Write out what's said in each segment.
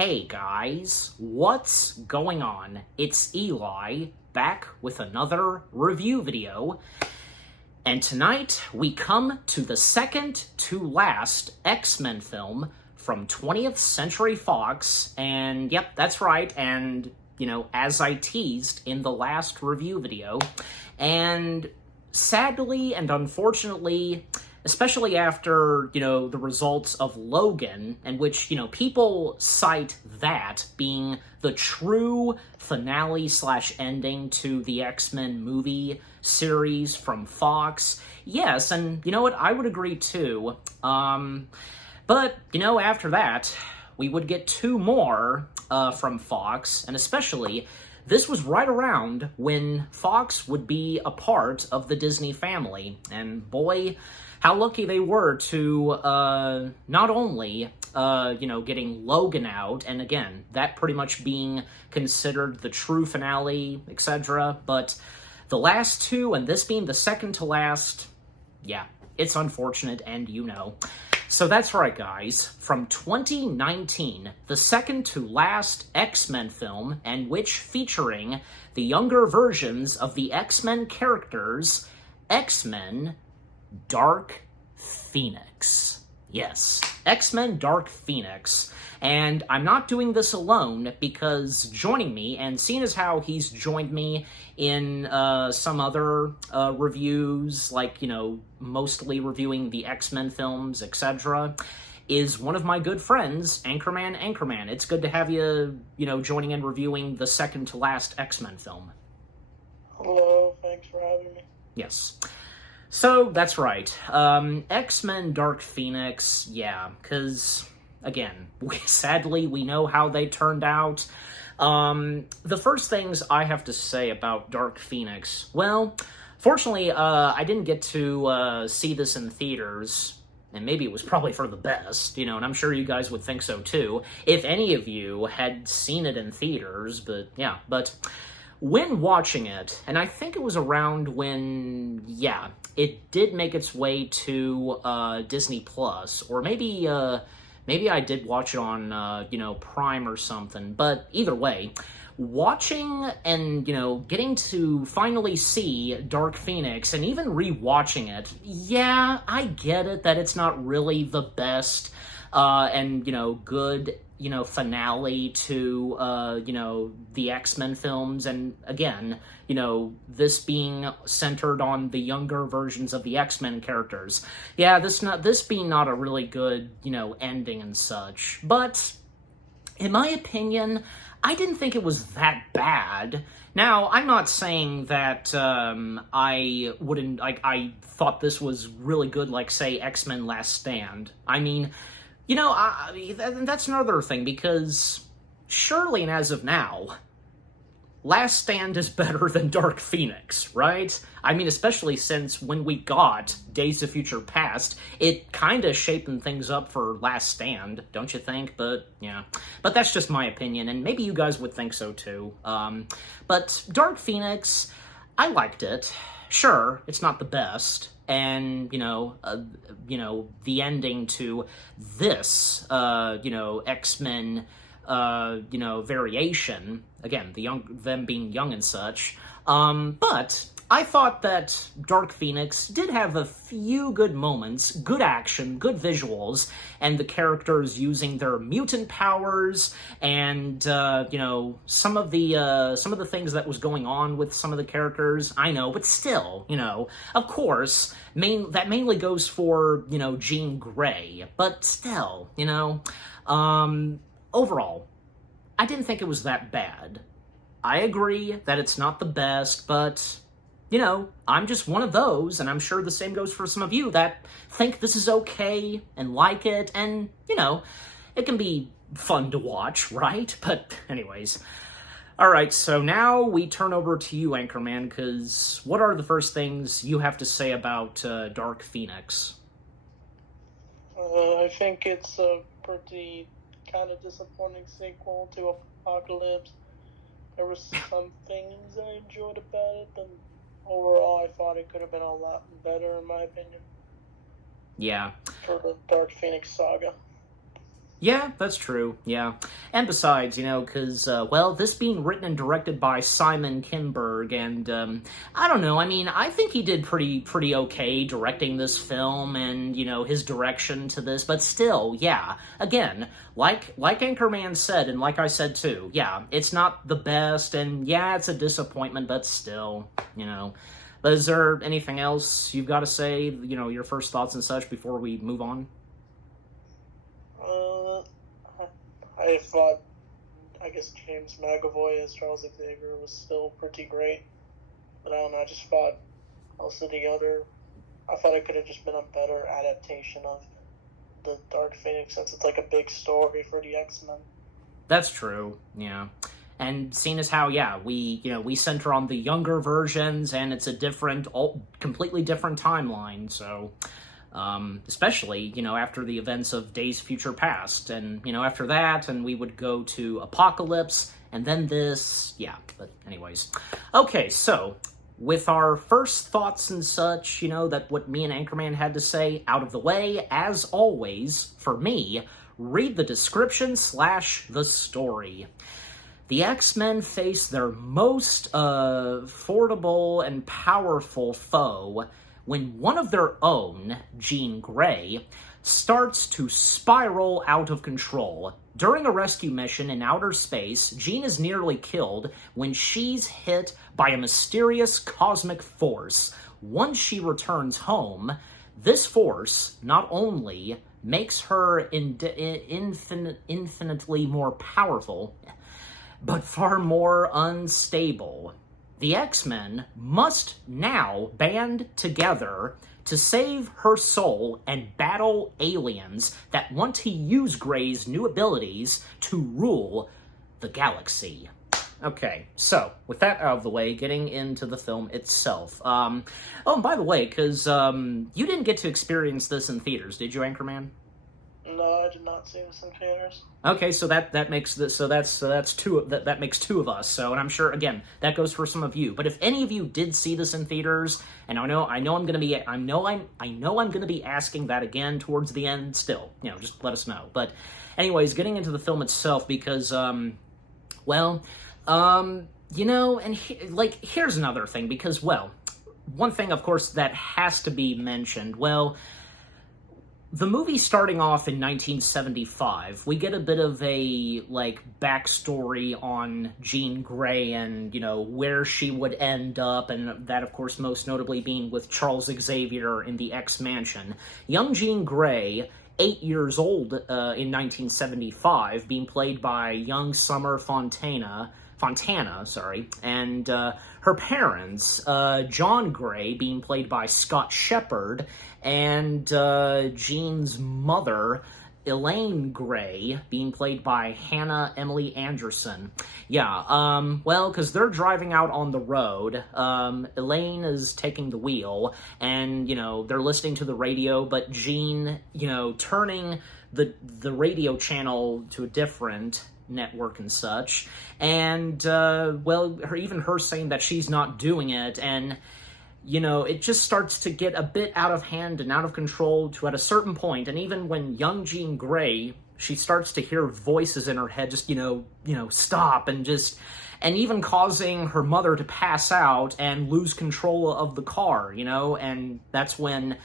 Hey guys, what's going on? It's Eli, back with another review video. And tonight, we come to the second to last X-Men film from 20th Century Fox. And yep, that's right, and, as I teased in the last review video. And sadly and unfortunately, especially after, the results of Logan, in which, people cite that being the true finale / ending to the X-Men movie series from Fox. Yes, and you know what? I would agree too. But, after that, we would get two more from Fox, and especially this was right around when Fox would be a part of the Disney family, and boy, how lucky they were to not only, getting Logan out, and again, that pretty much being considered the true finale, etc., but the last two, and this being the second to last, yeah, it's unfortunate, and So that's right, guys. From 2019, the second to last X-Men film, and which featuring the younger versions of the X-Men characters, X-Men Dark Phoenix. Yes, X-Men Dark Phoenix. And I'm not doing this alone, because joining me, and seeing as how he's joined me in some other reviews, like, mostly reviewing the X-Men films, etc., is one of my good friends, Anchorman. It's good to have you, joining and reviewing the second to last X-Men film. Hello, thanks for having me. Yes. So, that's right. X-Men Dark Phoenix, yeah, because, again, sadly, we know how they turned out. The first things I have to say about Dark Phoenix, well, fortunately, I didn't get to see this in theaters, and maybe it was probably for the best, and I'm sure you guys would think so too, if any of you had seen it in theaters, but when watching it, and I think it was around when, it did make its way to Disney Plus, or maybe I did watch it on, Prime or something, but either way, watching and, getting to finally see Dark Phoenix, and even rewatching it, yeah, I get it that it's not really the best, and, good, finale to, the X-Men films, and again, this being centered on the younger versions of the X-Men characters. Yeah, this being not a really good, ending and such, but in my opinion, I didn't think it was that bad. Now, I'm not saying that I wouldn't, I thought this was really good, like, say, X-Men Last Stand. I mean, that's another thing, because surely, and as of now, Last Stand is better than Dark Phoenix, right? I mean, especially since when we got Days of Future Past, it kind of shaping things up for Last Stand, don't you think? But, yeah. But that's just my opinion, and maybe you guys would think so too. But Dark Phoenix, I liked it. Sure, it's not the best, and, the ending to this, X-Men, variation, again, them being young and such, but I thought that Dark Phoenix did have a few good moments, good action, good visuals, and the characters using their mutant powers, and, some of the things that was going on with some of the characters, I know, but still, of course, that mainly goes for, Jean Grey, but still, overall, I didn't think it was that bad. I agree that it's not the best, but, I'm just one of those, and I'm sure the same goes for some of you that think this is okay and like it, and, it can be fun to watch, right? But anyways, alright, so now we turn over to you, Anchorman, because what are the first things you have to say about Dark Phoenix? I think it's a pretty kind of disappointing sequel to Apocalypse. There were some things I enjoyed about it, but overall I thought it could have been a lot better, in my opinion. Yeah. For the Dark Phoenix saga. Yeah, that's true. Yeah. And besides, because, well, this being written and directed by Simon Kinberg, and, I don't know, I mean, I think he did pretty okay directing this film and, his direction to this, but still, yeah, again, like Anchorman said, and like I said too, yeah, it's not the best, and yeah, it's a disappointment, but still, But is there anything else you've got to say, your first thoughts and such before we move on? I thought, I guess James McAvoy as Charles Xavier was still pretty great, but I don't know, I just thought I thought it could have just been a better adaptation of the Dark Phoenix, since it's like a big story for the X-Men. That's true, yeah. And seeing as how, yeah, we center on the younger versions, and it's a completely different timeline, so... especially, after the events of Days Future Past, and, after that, and we would go to Apocalypse, and then this, yeah, but anyways. Okay, so, with our first thoughts and such, that what me and Anchorman had to say out of the way, as always, for me, read the description / the story. The X-Men face their most formidable and powerful foe when one of their own, Jean Grey, starts to spiral out of control. During a rescue mission in outer space, Jean is nearly killed when she's hit by a mysterious cosmic force. Once she returns home, this force not only makes her infinitely more powerful, but far more unstable. The X-Men must now band together to save her soul and battle aliens that want to use Grey's new abilities to rule the galaxy. Okay, so, with that out of the way, getting into the film itself. Oh, and by the way, because you didn't get to experience this in theaters, did you, Anchorman? No, I did not see this in theaters. Okay, so that makes this that makes two of us. So, and I'm sure again that goes for some of you. But if any of you did see this in theaters, and I know I'm gonna be asking that again towards the end. Still, just let us know. But, anyways, getting into the film itself, because and here's another thing, because one thing of course that has to be mentioned. The movie starting off in 1975, we get a bit of a, backstory on Jean Grey and, where she would end up, and that, of course, most notably being with Charles Xavier in the X-Mansion. Young Jean Grey, 8 years old in 1975, being played by young Summer Fontana, and her parents, John Grey, being played by Scott Shepherd, and Jean's mother, Elaine Grey, being played by Hannah Emily Anderson. Yeah, because they're driving out on the road. Elaine is taking the wheel, and, they're listening to the radio, but Jean, turning the radio channel to a different network and such, and her saying that she's not doing it, and it just starts to get a bit out of hand and out of control at a certain point. And even when young Jean Grey, she starts to hear voices in her head, just stop, and even causing her mother to pass out and lose control of the car, and that's when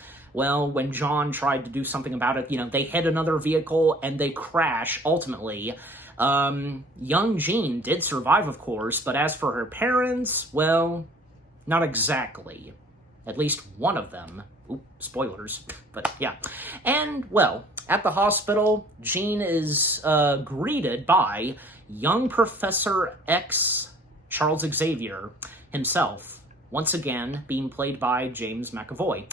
John tried to do something about it, they hit another vehicle and they crash ultimately. Young Jean did survive, of course, but as for her parents, not exactly. At least one of them. Ooh, spoilers. But yeah. And, at the hospital, Jean is greeted by young Professor X, Charles Xavier, himself, once again being played by James McAvoy.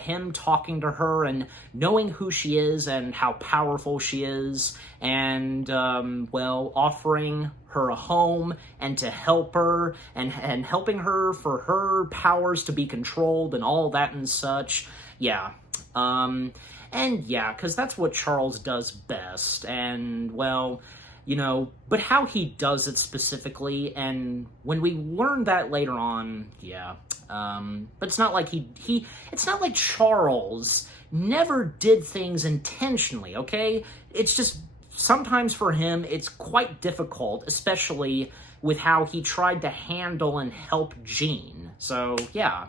Him talking to her and knowing who she is and how powerful she is, and, offering her a home and to help her, and helping her for her powers to be controlled and all that and such. Yeah. Because that's what Charles does best, and, but how he does it specifically, and when we learn that later on, yeah. But it's not like it's not like Charles never did things intentionally, okay? It's just, sometimes for him, it's quite difficult, especially with how he tried to handle and help Jean. So, yeah.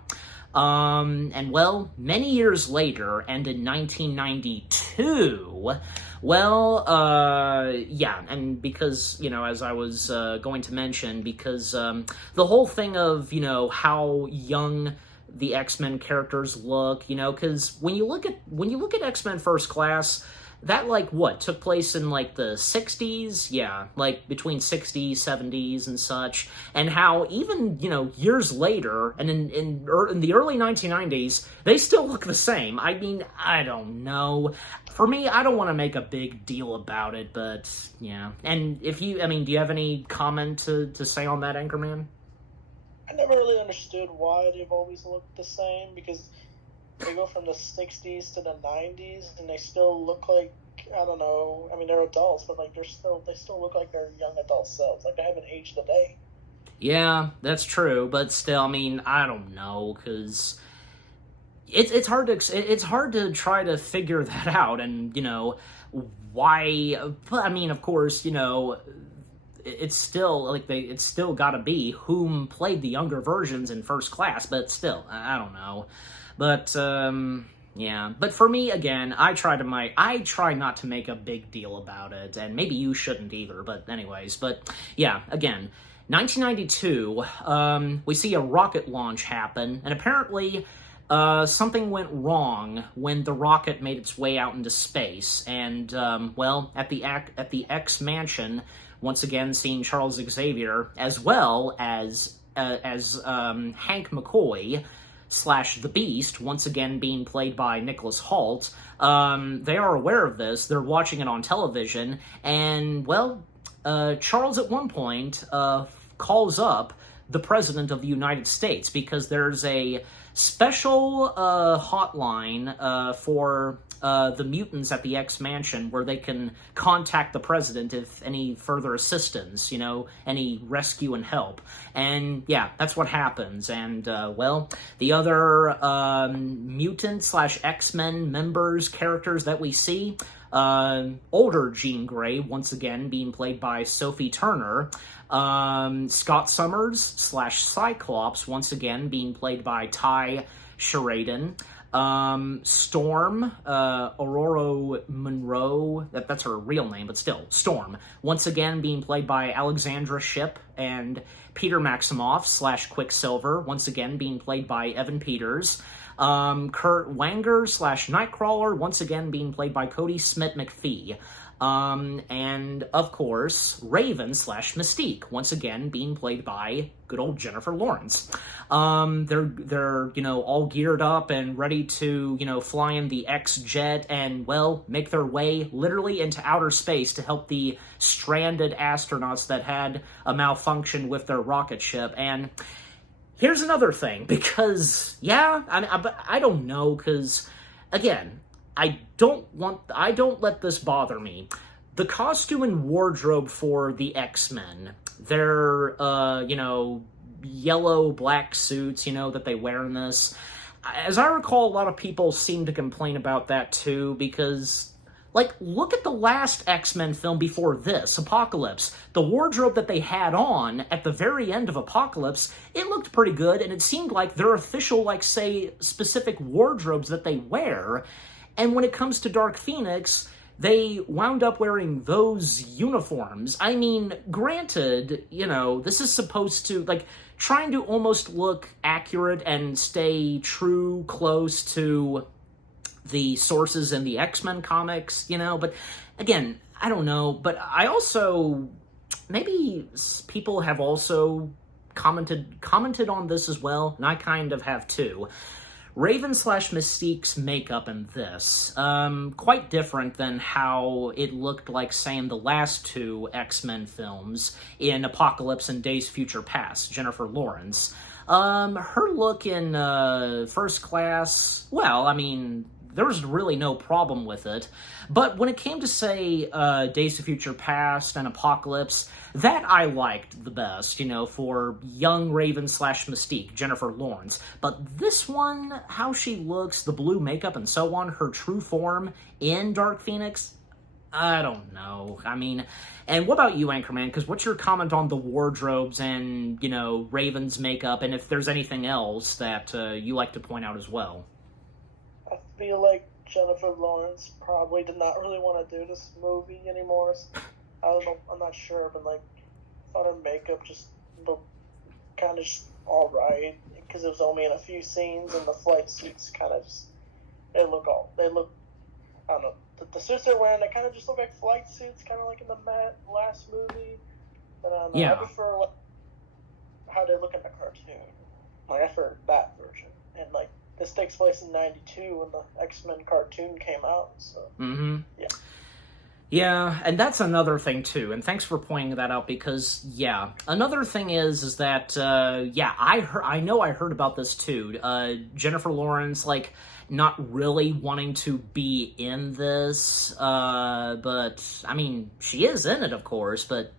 And well, many years later, and in 1992, well, yeah, and because, as I was going to mention, because the whole thing of, how young the X-Men characters look, because when you look at X-Men First Class, that, took place in, the 60s? Yeah, between 60s, 70s, and such. And how even, years later, and in the early 1990s, they still look the same. I mean, I don't know. For me, I don't want to make a big deal about it, but, yeah. And do you have any comment to say on that, Anchorman? I never really understood why they've always looked the same, because they go from the 60s to the 90s, and they still look like, I don't know, they're adults, but, they still look like their young adult selves. They haven't aged a day. Yeah, that's true, but still, I don't know, because it's hard to try to figure that out, and, why, but, of course, it's still, it's still gotta be whom played the younger versions in First Class, but still, I don't know. But, yeah. But for me, again, I try not to make a big deal about it, and maybe you shouldn't either, but anyways. But, yeah, again, 1992, we see a rocket launch happen, and apparently, something went wrong when the rocket made its way out into space, and, well, at the X Mansion, once again seeing Charles Xavier, as well as Hank McCoy, / the Beast, once again being played by Nicholas Hoult. They are aware of this, they're watching it on television, and, well, Charles at one point calls up the President of the United States, because there's a special hotline for the mutants at the X Mansion where they can contact the President if any further assistance, any rescue and help. And yeah, that's what happens. And well, the other mutant / X-Men characters that we see, older Jean Grey, once again being played by Sophie Turner, Scott Summers / Cyclops, once again being played by Ty Sheridan, Storm, Aurora Monroe, that's her real name, but still, Storm, once again being played by Alexandra Shipp, and Peter Maximoff / Quicksilver, once again being played by Evan Peters, Kurt Wanger / Nightcrawler, once again being played by Cody Smith-McPhee, and, of course, Raven / Mystique, once again being played by good old Jennifer Lawrence. They're all geared up and ready to, fly in the X-Jet and, well, make their way literally into outer space to help the stranded astronauts that had a malfunction with their rocket ship. And here's another thing, because, yeah, I don't know, because, again, I don't let this bother me. The costume and wardrobe for the X-Men, their, yellow, black suits, that they wear in this, as I recall, a lot of people seem to complain about that too, because, look at the last X-Men film before this, Apocalypse. The wardrobe that they had on at the very end of Apocalypse, it looked pretty good, and it seemed like their official, say, specific wardrobes that they wear. And when it comes to Dark Phoenix, they wound up wearing those uniforms. Granted, this is supposed to, trying to almost look accurate and stay true, close to the sources in the X-Men comics, but again, I don't know. But I also, maybe people have also commented on this as well, and I kind of have too. Raven / Mystique's makeup in this, quite different than how it looked like, say, in the last two X-Men films, in Apocalypse and Days Future Past, Jennifer Lawrence. Her look in First Class, well, there was really no problem with it. But when it came to, say, Days of Future Past and Apocalypse, that I liked the best, for young Raven / Mystique, Jennifer Lawrence. But this one, how she looks, the blue makeup and so on, her true form in Dark Phoenix, I don't know. I mean, and what about you, Anchorman? Because what's your comment on the wardrobes and, Raven's makeup, and if there's anything else that you like to point out as well? I feel like Jennifer Lawrence probably did not really want to do this movie anymore. I don't know, I'm not sure, but, I thought her makeup just looked kind of just alright, because it was only in a few scenes, and the flight suits kind of just, they look, I don't know, the suits they're wearing, they kind of just look like flight suits, kind of like in the last movie. And yeah. I prefer how they look in the cartoon. I prefer that version. And this takes place in '92 when the X-Men cartoon came out. So yeah. Yeah, and that's another thing too. And thanks for pointing that out because another thing is that I know I heard about this too. Jennifer Lawrence not really wanting to be in this, but, I mean, she is in it, of course, but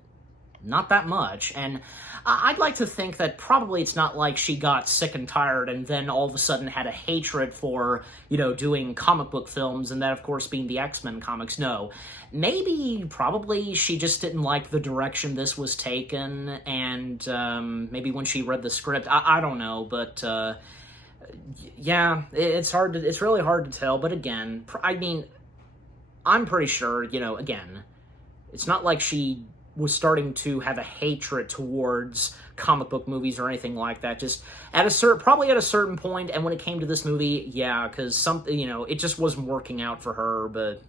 not that much, and I'd like to think that probably it's not like she got sick and tired and then all of a sudden had a hatred for, doing comic book films, and that, of course, being the X-Men comics. No. Probably she just didn't like the direction this was taken, and maybe when she read the script, I don't know, but it's really hard to tell, but again, I mean, I'm pretty sure, again, it's not like she was starting to have a hatred towards comic book movies or anything like that, just probably at a certain point, and when it came to this movie, because it just wasn't working out for her, but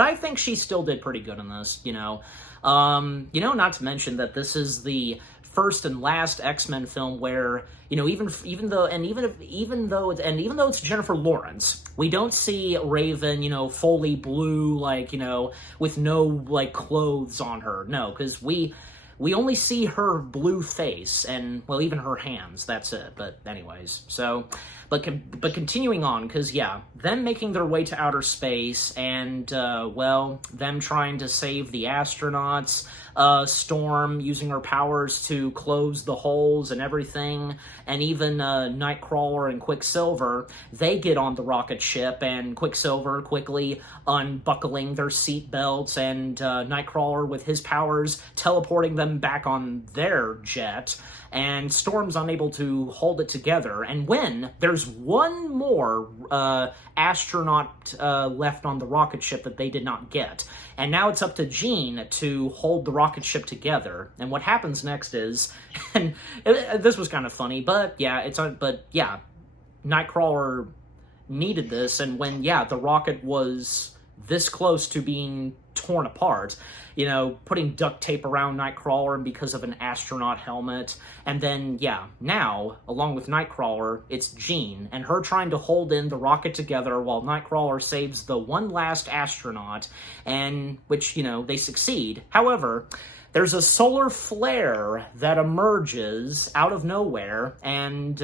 I think she still did pretty good in this, not to mention that this is the first and last X-Men film where, even though it's Jennifer Lawrence, we don't see Raven, fully blue, with no, clothes on her. No, because we only see her blue face and, well, even her hands. That's it. But anyways, but continuing on, because, them making their way to outer space and, them trying to save the astronauts, Storm using her powers to close the holes and everything, and even Nightcrawler and Quicksilver, they get on the rocket ship, and Quicksilver quickly unbuckling their seat belts, and Nightcrawler with his powers teleporting them back on their jet, and Storm's unable to hold it together, and when there's one more astronaut left on the rocket ship that they did not get, and now it's up to Jean to hold the rocket ship together, and what happens next is, and this was kind of funny, but Nightcrawler needed this, and when, the rocket was this close to being torn apart, putting duct tape around Nightcrawler because of an astronaut helmet, and then, now, along with Nightcrawler, it's Jean, and her trying to hold in the rocket together while Nightcrawler saves the one last astronaut, and, which, they succeed. However, there's a solar flare that emerges out of nowhere, and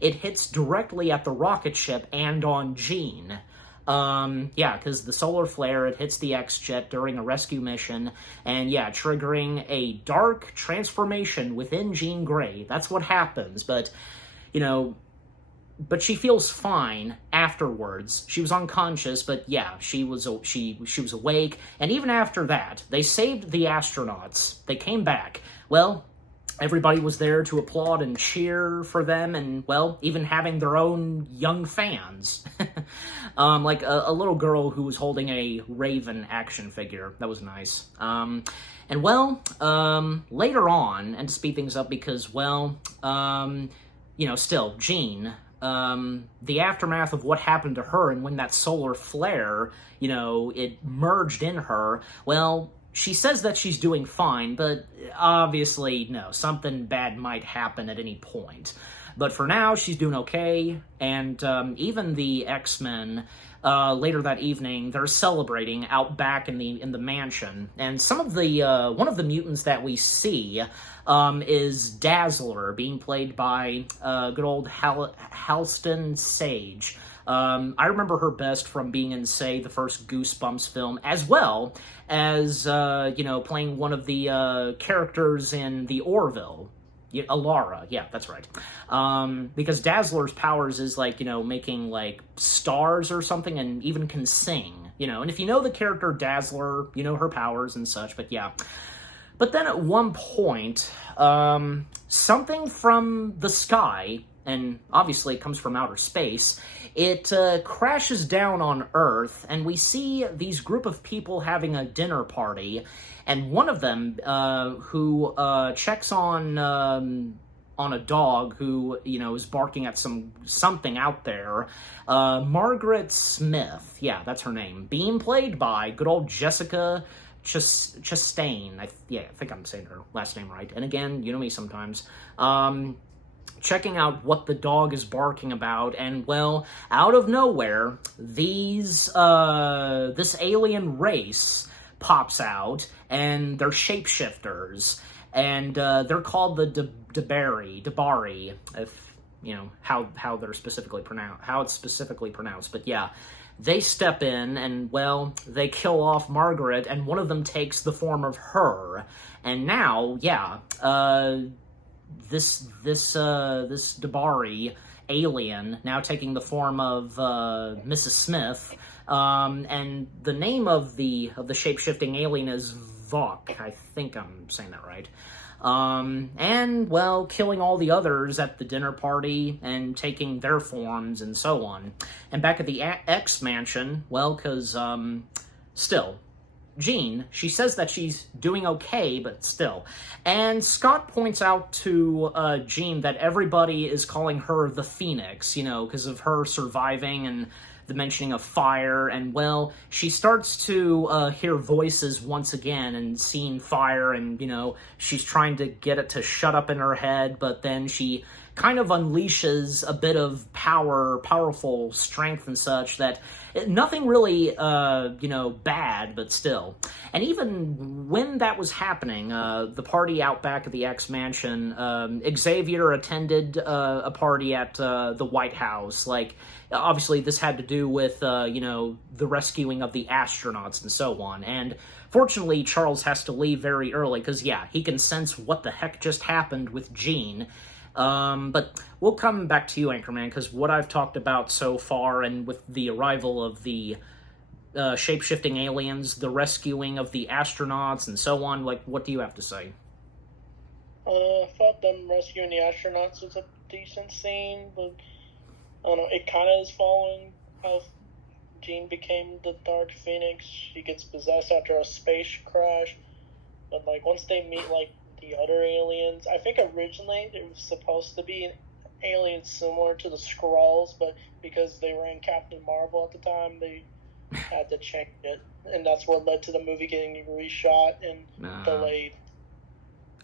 it hits directly at the rocket ship and on Jean. Because the solar flare, it hits the X-Jet during a rescue mission, and triggering a dark transformation within Jean Grey. That's what happens, but she feels fine afterwards. She was unconscious, but she was awake, and even after that, they saved the astronauts. They came back. Well, everybody was there to applaud and cheer for them, and, well, even having their own young fans. Like a little girl who was holding a Raven action figure. That was nice. And, well, later on, and to speed things up because, still, Jean, the aftermath of what happened to her and when that solar flare, it merged in her, well, she says that she's doing fine, but obviously, no, something bad might happen at any point. But for now, she's doing okay, and even the X-Men, later that evening, they're celebrating out back in the mansion. And some of the one of the mutants that we see is Dazzler, being played by good old Halston Sage. I remember her best from being in, say, the first Goosebumps film, as well as, playing one of the characters in The Orville. Yeah, Alara, yeah, that's right. Because Dazzler's powers is, making, stars or something, and even can sing, And if you know the character Dazzler, you know her powers and such, but yeah. But then at one point, something from the sky, and obviously it comes from outer space, it crashes down on Earth, and we see these group of people having a dinner party, and one of them, who checks on a dog who, is barking at something out there, Margaret Smith, yeah, that's her name, being played by good old Jessica Chastain. I think I'm saying her last name right. And again, you know me sometimes. Checking out what the dog is barking about, and well, out of nowhere, this alien race pops out, and they're shapeshifters, and they're called the Dabari, if how they're specifically pronounced, how it's specifically pronounced, but yeah. They step in, and, well, they kill off Margaret, and one of them takes the form of her. And now, yeah, this Dabari alien, now taking the form of Mrs. Smith, and the name of the shape-shifting alien is Vok. I think I'm saying that right. And, well, killing all the others at the dinner party and taking their forms and so on. And back at the X mansion, well, because, still, Jean, she says that she's doing okay, but still. And Scott points out to Jean that everybody is calling her the Phoenix, because of her surviving and the mentioning of fire, and, well, she starts to hear voices once again and seeing fire, and, she's trying to get it to shut up in her head, but then she kind of unleashes a bit of powerful strength and such, that nothing really, bad, but still. And even when that was happening, the party out back at the X Mansion, Xavier attended a party at the White House. Obviously this had to do with, the rescuing of the astronauts and so on. And fortunately, Charles has to leave very early, because, yeah, he can sense what the heck just happened with Jean. But we'll come back to you, Anchorman, because what I've talked about so far, and with the arrival of the shape-shifting aliens, the rescuing of the astronauts, and so on, what do you have to say? I thought them rescuing the astronauts was a decent scene, but I don't know, it kind of is following how Jean became the Dark Phoenix. She gets possessed after a space crash, but, once they meet, the other aliens, I think originally it was supposed to be an alien similar to the Skrulls, but because they were in Captain Marvel at the time, they had to change it, and that's what led to the movie getting reshot and delayed.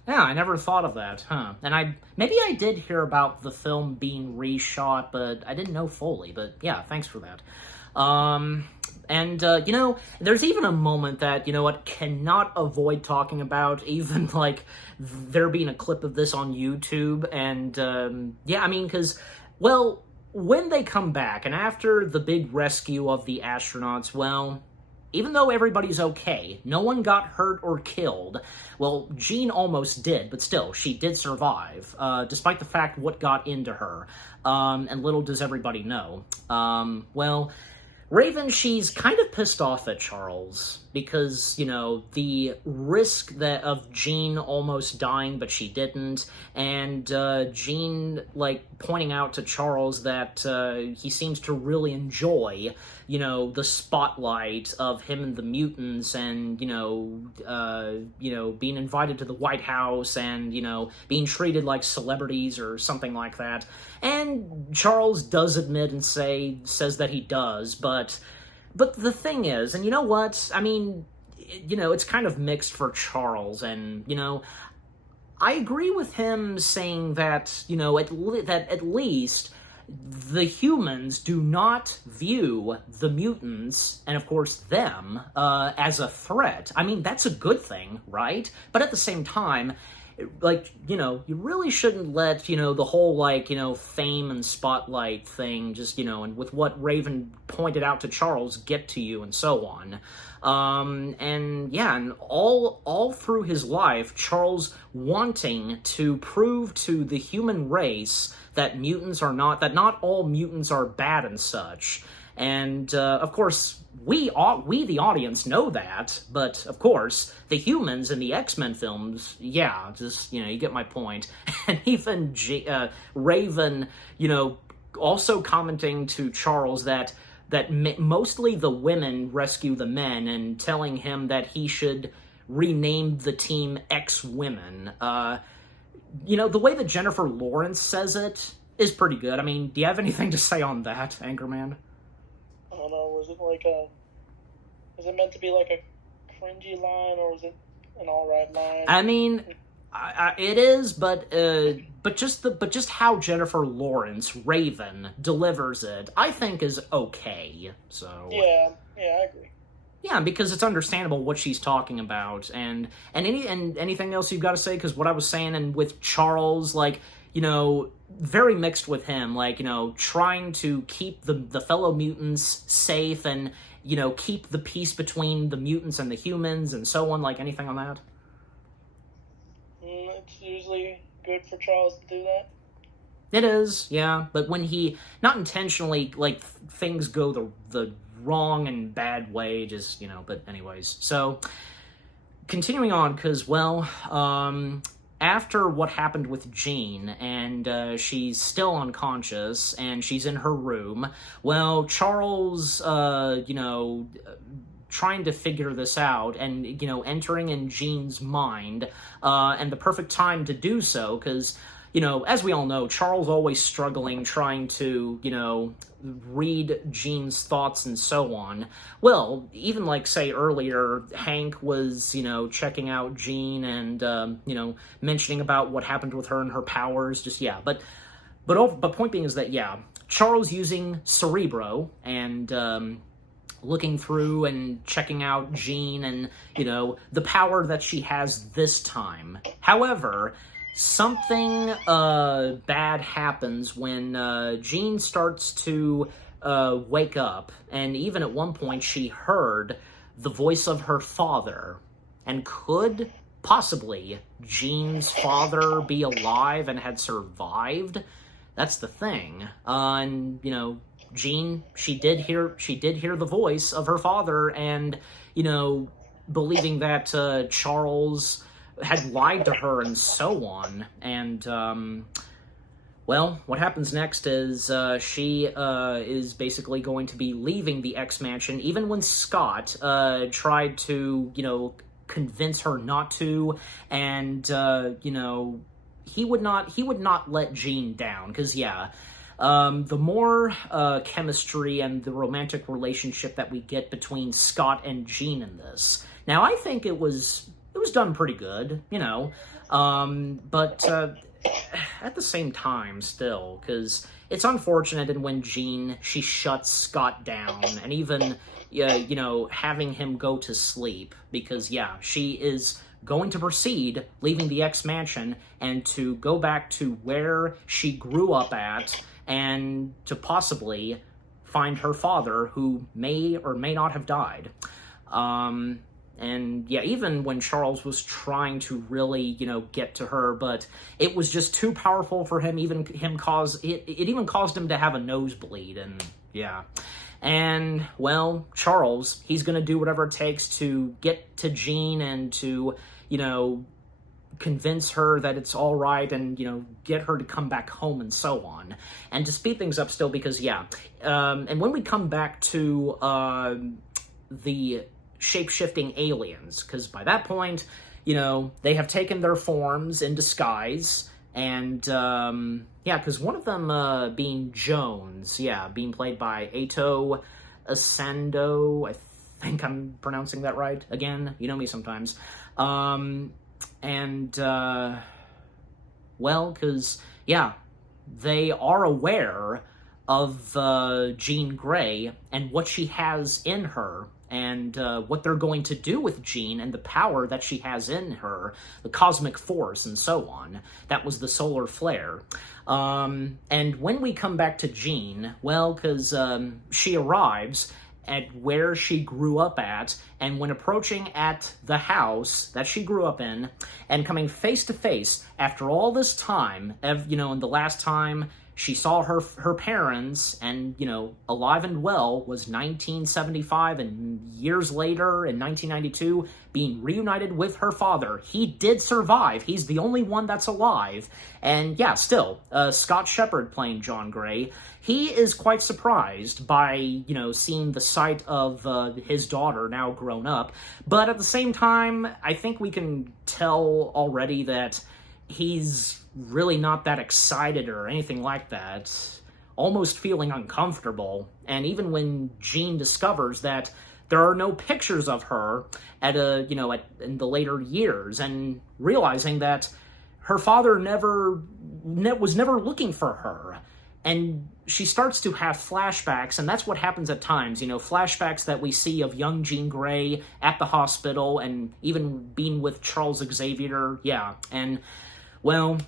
Yeah, I never thought of that, huh? And maybe I did hear about the film being reshot, but I didn't know fully, but yeah, thanks for that. There's even a moment that, cannot avoid talking about, even, there being a clip of this on YouTube, and, because, well, when they come back, and after the big rescue of the astronauts, well, even though everybody's okay, no one got hurt or killed. Well, Jean almost did, but still, she did survive, despite the fact what got into her. And little does everybody know. Raven, she's kind of pissed off at Charles because, the risk of Jean almost dying, but she didn't, and Jean, pointing out to Charles that he seems to really enjoy, the spotlight of him and the mutants, and, being invited to the White House, and, being treated like celebrities or something like that. And Charles does admit and says that he does, but the thing is, and you know what, I mean, it's kind of mixed for Charles, and, I agree with him saying that, that at least the humans do not view the mutants, and of course them, as a threat. I mean, that's a good thing, right? But at the same time, like, you really shouldn't let, the whole, like, fame and spotlight thing just, and with what Raven pointed out to Charles, get to you and so on. And yeah, and all through his life, Charles wanting to prove to the human race that not all mutants are bad and such. And, of course, we, the audience, know that, but, of course, the humans in the X-Men films, yeah, just, you get my point. And even Raven, also commenting to Charles that mostly the women rescue the men, and telling him that he should rename the team X-Women. The way that Jennifer Lawrence says it is pretty good. I mean, do you have anything to say on that, Anchorman? I don't know, is it meant to be like a cringy line, or is it an alright line? I mean, it is, but just how Jennifer Lawrence, Raven, delivers it, I think is okay, so... Yeah, I agree. Yeah, because it's understandable what she's talking about, and anything else you've got to say, because what I was saying, and with Charles, like, very mixed with him, like, trying to keep the fellow mutants safe, and, keep the peace between the mutants and the humans, and so on, like, anything on that? It's usually good for Charles to do that. It is, yeah, but when he, not intentionally, like, things go the wrong and bad way, just, but anyways, so, continuing on, because, well, after what happened with Jean, and she's still unconscious, and she's in her room, well, Charles, trying to figure this out, and, entering in Jean's mind, and the perfect time to do so, because, as we all know, Charles always struggling, trying to, read Jean's thoughts and so on. Well, even like, say, earlier, Hank was, checking out Jean and, mentioning about what happened with her and her powers, just, yeah. But point being is that, yeah, Charles using Cerebro and, looking through and checking out Jean and, the power that she has this time. However, something bad happens when Jean starts to wake up, and even at one point she heard the voice of her father. And could possibly Jean's father be alive and had survived? That's the thing. And, Jean, she did hear the voice of her father, and, believing that Charles had lied to her and so on. And, well, what happens next is she is basically going to be leaving the X-Mansion, even when Scott tried to, convince her not to, and, he would not let Jean down, because, yeah, the more chemistry and the romantic relationship that we get between Scott and Jean in this. Now, I think it was done pretty good, but at the same time, still, because it's unfortunate, and when Jean, she shuts Scott down, and even, having him go to sleep, because, yeah, she is going to proceed, leaving the X-Mansion, and to go back to where she grew up at, and to possibly find her father, who may or may not have died. And yeah, even when Charles was trying to really, get to her, but it was just too powerful for him, it even caused him to have a nosebleed, and yeah. And, well, Charles, he's gonna do whatever it takes to get to Jean and to, convince her that it's all right, and, get her to come back home and so on. And to speed things up still, because, yeah, and when we come back to the shape-shifting aliens, because by that point, they have taken their forms in disguise, and, yeah, because one of them being Jones, yeah, being played by Ato Asando, I think I'm pronouncing that right, again, you know me sometimes, and, well, because, yeah, they are aware of Jean Grey and what she has in her, and what they're going to do with Jean and the power that she has in her, the cosmic force and so on. That was the solar flare. And when we come back to Jean, well, because she arrives at where she grew up at, and when approaching at the house that she grew up in, and coming face to face after all this time, you know, and the last time she saw her parents, and, you know, alive and well, was 1975, and years later, in 1992, being reunited with her father. He did survive. He's the only one that's alive. And yeah, still, Scott Shepherd playing John Gray, he is quite surprised by, you know, seeing the sight of his daughter now grown up. But at the same time, I think we can tell already that he's really not that excited or anything like that, almost feeling uncomfortable. And even when Jean discovers that there are no pictures of her in the later years, and realizing that her father was never looking for her, and she starts to have flashbacks, and that's what happens at times, you know, flashbacks that we see of young Jean Grey at the hospital, and even being with Charles Xavier, yeah, and, well,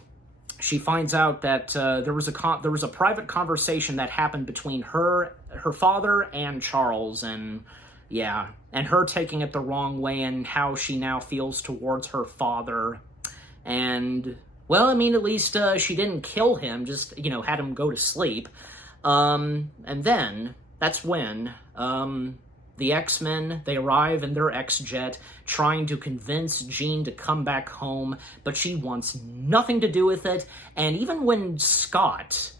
she finds out that there was a private conversation that happened between her father and Charles, and yeah, and her taking it the wrong way, and how she now feels towards her father. And, well, I mean, at least she didn't kill him, just, you know, had him go to sleep. And then that's when the X-Men, they arrive in their X-Jet, trying to convince Jean to come back home, but she wants nothing to do with it. And even when Scott,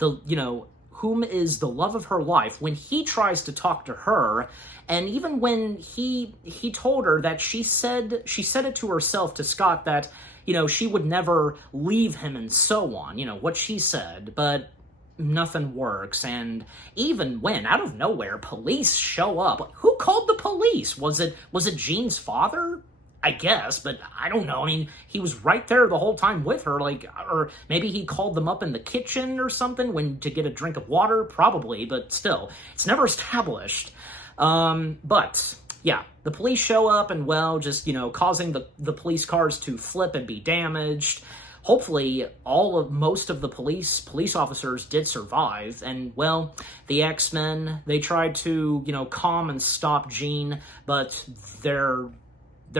whom is the love of her life, when he tries to talk to her, and even when he told her that she said it to herself, to Scott, that, you know, she would never leave him and so on, you know, what she said, but nothing works. And even when, out of nowhere, police show up, who called the police? Was it Jean's father? I guess, but I don't know. I mean, he was right there the whole time with her, like, or maybe he called them up in the kitchen or something to get a drink of water, probably, but still, it's never established. But yeah, the police show up and, well, just, you know, causing the police cars to flip and be damaged. Hopefully, most of the police officers did survive, and, well, the X-Men, they tried to, you know, calm and stop Jean, but they're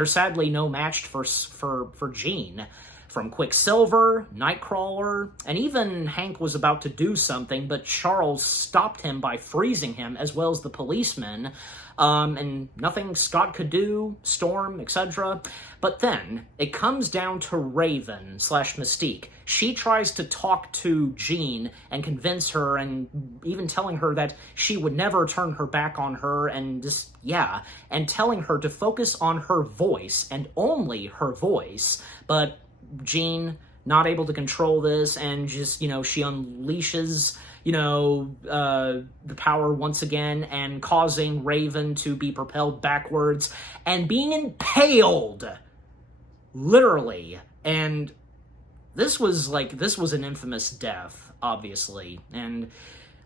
sadly no match for Jean. From Quicksilver, Nightcrawler, and even Hank was about to do something, but Charles stopped him by freezing him, as well as the policeman, and nothing Scott could do, Storm, etc. But then, it comes down to Raven / Mystique. She tries to talk to Jean and convince her, and even telling her that she would never turn her back on her, and just, yeah, and telling her to focus on her voice, and only her voice. But Jean, not able to control this, and just, you know, she unleashes, you know, the power once again, and causing Raven to be propelled backwards and being impaled, literally. And this was an infamous death, obviously. And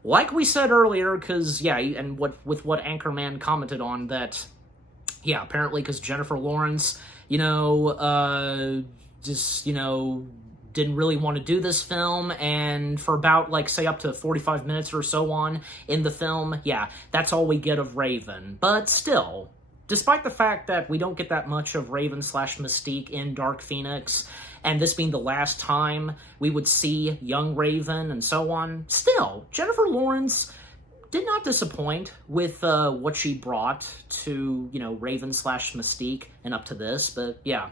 like we said earlier, because, yeah, and with what Anchorman commented on, that, yeah, apparently because Jennifer Lawrence, you know, just, you know, didn't really want to do this film, and for about, like, say, up to 45 minutes or so on in the film, yeah, that's all we get of Raven. But still, despite the fact that we don't get that much of Raven / Mystique in Dark Phoenix, and this being the last time we would see young Raven and so on, still, Jennifer Lawrence did not disappoint with what she brought to, you know, Raven / Mystique and up to this, but yeah.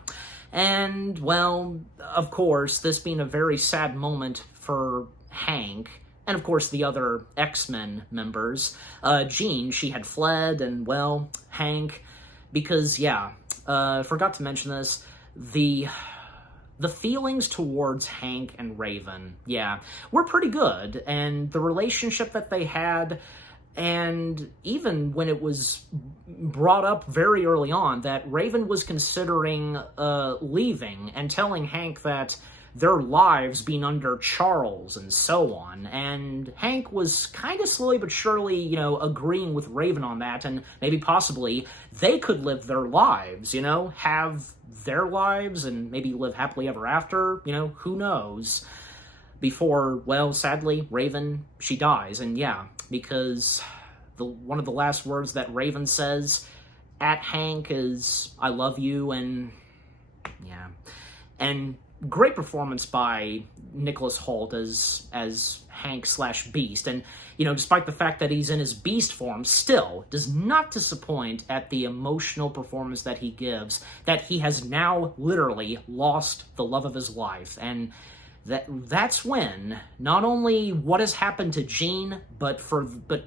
And, well, of course, this being a very sad moment for Hank, and of course the other X-Men members, Jean, she had fled, and, well, Hank, because, yeah, forgot to mention this, the feelings towards Hank and Raven, yeah, were pretty good, and the relationship that they had. And even when it was brought up very early on that Raven was considering leaving, and telling Hank that, their lives being under Charles and so on. And Hank was kind of slowly but surely, agreeing with Raven on that, and maybe possibly they could live their lives, have their lives and maybe live happily ever after, who knows? Before, well, sadly, Raven, she dies, and yeah, because one of the last words that Raven says at Hank is, "I love you," and yeah. And great performance by Nicholas Hoult as Hank/Beast. And, despite the fact that he's in his Beast form, still does not disappoint at the emotional performance that he gives, that he has now literally lost the love of his life. And that's when not only what has happened to Jean, but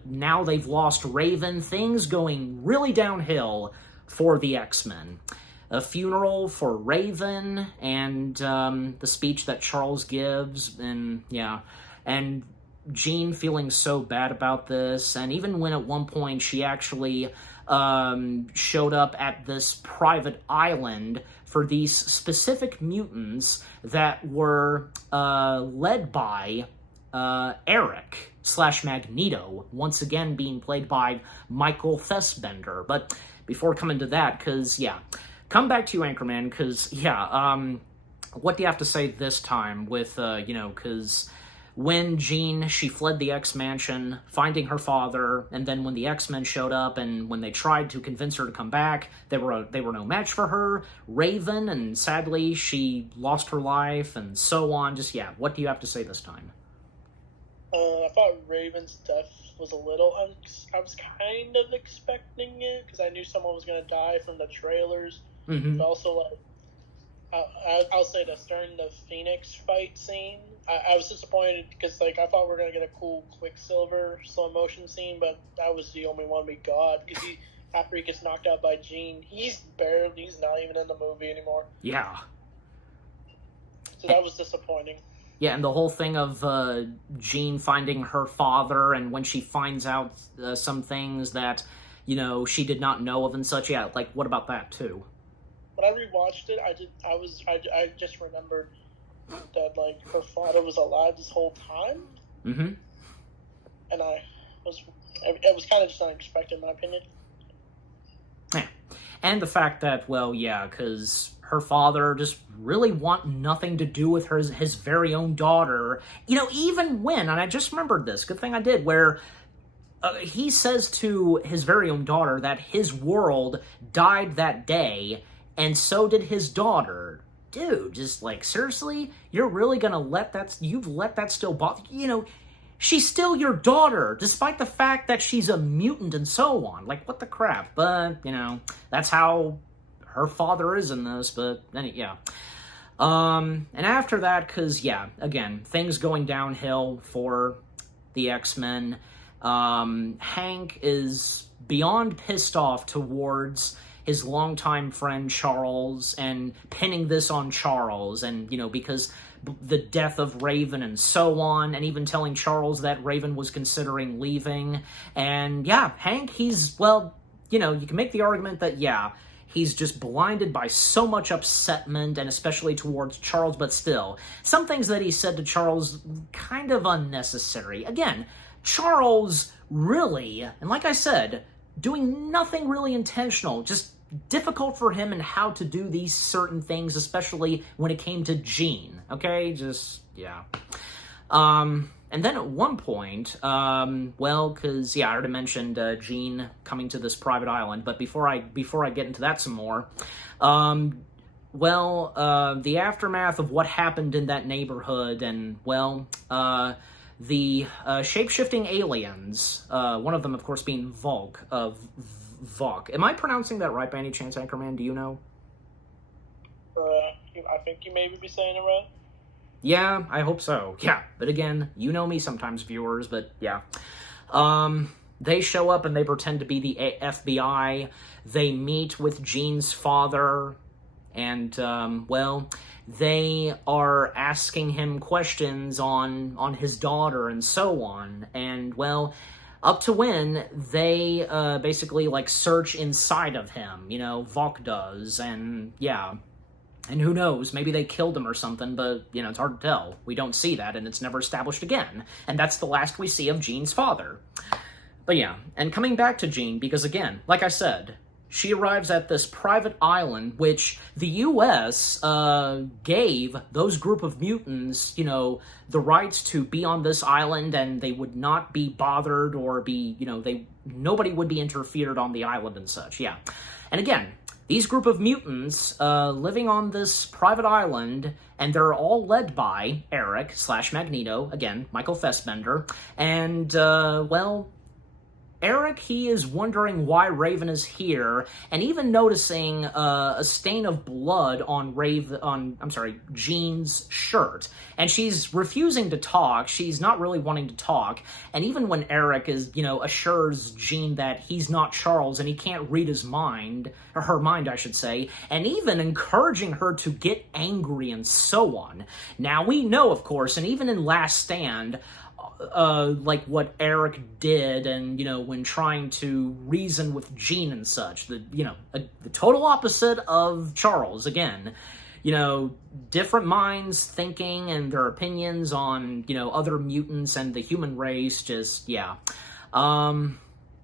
now they've lost Raven, things going really downhill for the X-Men. A funeral for Raven, and the speech that Charles gives, and yeah, and Jean feeling so bad about this, and even when at one point she actually showed up at this private island for these specific mutants that were led by Eric/Magneto, once again being played by Michael Fassbender. But before coming to that, because, yeah, come back to you, Anchorman, because, yeah, what do you have to say this time with, because when Jean, she fled the X-Mansion, finding her father, and then when the X-Men showed up, and when they tried to convince her to come back, they were no match for her. Raven, and sadly, she lost her life, and so on. Just, yeah, what do you have to say this time? I thought Raven's death was a little... I was kind of expecting it, because I knew someone was going to die from the trailers. Mm-hmm. But also, like, I'll say this, during the Phoenix fight scene, I was disappointed because, like, I thought we were going to get a cool Quicksilver slow motion scene, but that was the only one we got, because after he gets knocked out by Jean, he's not even in the movie anymore. Yeah. So that was disappointing. Yeah, and the whole thing of Jean finding her father, and when she finds out some things that, she did not know of and such, yeah, like, what about that, too? When I rewatched it, I just remembered that, like, her father was alive this whole time. Mm-hmm. And it was kind of just unexpected, in my opinion. Yeah. And the fact that, well, yeah, because her father just really want nothing to do with his very own daughter. Even when, and I just remembered this, good thing I did, where he says to his very own daughter that his world died that day, and so did his daughter. Dude, just, like, seriously? You're really gonna let that still bother you? She's still your daughter, despite the fact that she's a mutant and so on. Like, what the crap? But, that's how her father is in this, but, yeah. And after that, because, yeah, again, things going downhill for the X-Men, Hank is beyond pissed off towards his longtime friend Charles, and pinning this on Charles, and, because the death of Raven and so on, and even telling Charles that Raven was considering leaving. And, yeah, Hank, he's, well, you can make the argument that, yeah, he's just blinded by so much upsetment, and especially towards Charles, but still, some things that he said to Charles, kind of unnecessary. Again, Charles really, and like I said, doing nothing really intentional, just difficult for him and how to do these certain things, especially when it came to Jean, okay? Just, yeah. And then at one point, well, because, yeah, I already mentioned Jean coming to this private island, but before I get into that some more, well, the aftermath of what happened in that neighborhood, and, well, the shape-shifting aliens, one of them, of course, being Vok. Am I pronouncing that right by any chance, Anchorman? Do you know? I think you may be saying it right. Yeah, I hope so. Yeah, but again, you know me sometimes, viewers, but yeah. They show up and they pretend to be the FBI. They meet with Jean's father, and, well, they are asking him questions on his daughter and so on, and, well, up to when they basically, like, search inside of him, Vok does, and, yeah. And who knows, maybe they killed him or something, but, it's hard to tell. We don't see that, and it's never established again. And that's the last we see of Jean's father. But yeah, and coming back to Jean, because again, like I said, she arrives at this private island, which the U.S. Gave those group of mutants, the rights to be on this island, and they would not be bothered or be, nobody would be interfered on the island and such, yeah. And again, these group of mutants living on this private island, and they're all led by Eric / Magneto, again, Michael Fassbender, and, Eric, he is wondering why Raven is here, and even noticing a stain of blood on Jean's shirt. And she's refusing to talk. She's not really wanting to talk. And even when Eric assures Jean that he's not Charles and he can't read his mind, or her mind, I should say, and even encouraging her to get angry and so on. Now, we know, of course, and even in Last Stand, like what Eric did, and when trying to reason with Jean and such, the total opposite of Charles. Again, different minds thinking and their opinions on other mutants and the human race. Just and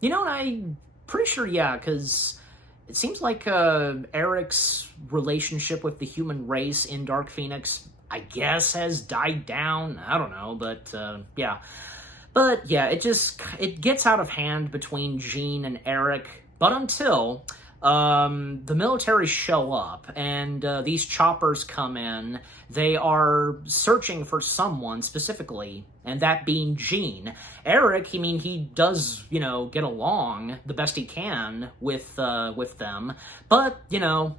I'm pretty sure because it seems like Eric's relationship with the human race in Dark Phoenix, I guess, has died down. I don't know, but yeah. But yeah, it gets out of hand between Jean and Eric, but until the military show up and these choppers come in. They are searching for someone specifically, and that being Jean. Eric, he does, get along the best he can with them, but,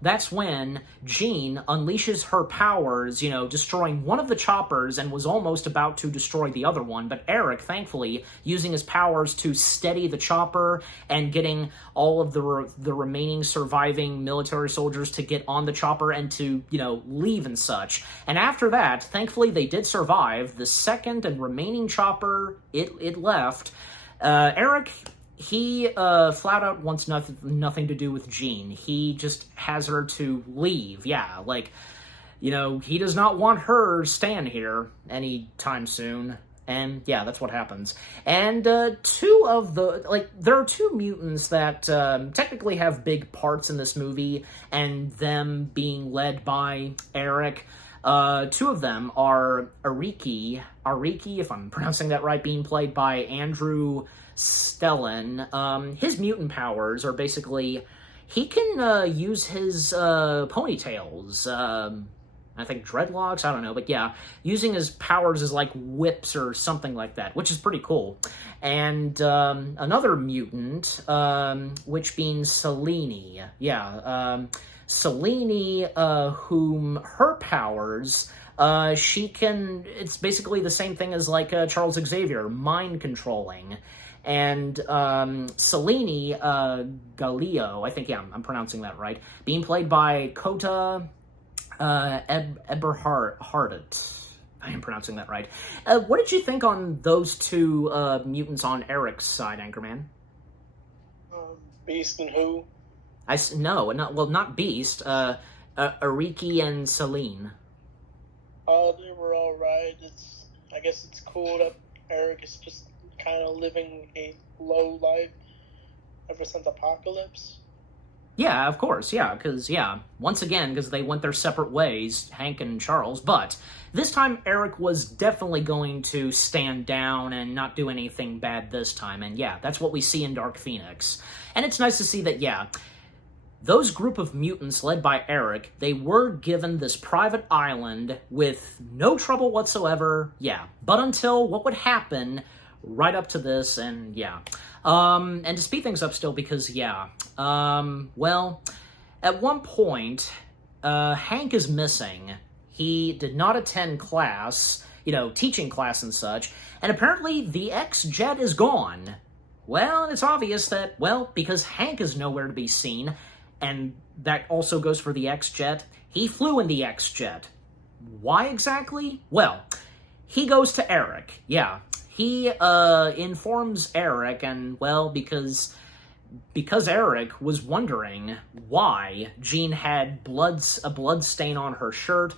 that's when Jean unleashes her powers, destroying one of the choppers and was almost about to destroy the other one, but Eric, thankfully, using his powers to steady the chopper and getting all of the remaining surviving military soldiers to get on the chopper and to, leave and such. And after that, thankfully, they did survive. The second and remaining chopper, it left. Eric, he flat out wants nothing to do with Jean. He just has her to leave. Yeah, he does not want her staying here anytime soon. And yeah, that's what happens. And there are two mutants that technically have big parts in this movie, and them being led by Eric. Two of them are Ariki, if I'm pronouncing that right, being played by Andrew Stellan. His mutant powers are basically, he can use his ponytails, I think dreadlocks, I don't know, but yeah, using his powers as like whips or something like that, which is pretty cool. And another mutant, which being Selene. Yeah, Selene, whom her powers, it's basically the same thing as like Charles Xavier, mind controlling. And Selene Galileo, I think, yeah, I'm pronouncing that right, being played by Kota Eberhardt. I am pronouncing that right. What did you think on those two mutants on Eric's side, Anchorman? Beast and who? Not Beast. Ariki and Selene. They were all right. I guess it's cool that Eric is just kind of living a low life ever since Apocalypse. Yeah, of course, yeah, because they went their separate ways, Hank and Charles, but this time Eric was definitely going to stand down and not do anything bad this time, and yeah, that's what we see in Dark Phoenix. And it's nice to see that, yeah, those group of mutants led by Eric, they were given this private island with no trouble whatsoever, yeah, but until what would happen right up to this, and yeah. And to speed things up still, because, yeah, at one point, Hank is missing. He did not attend class, teaching class and such, and apparently the X-Jet is gone. Well, it's obvious that, because Hank is nowhere to be seen, and that also goes for the X-Jet, he flew in the X-Jet. Why exactly? Well, he goes to Eric, yeah. He informs Eric, and, because because Eric was wondering why Jean had a blood stain on her shirt,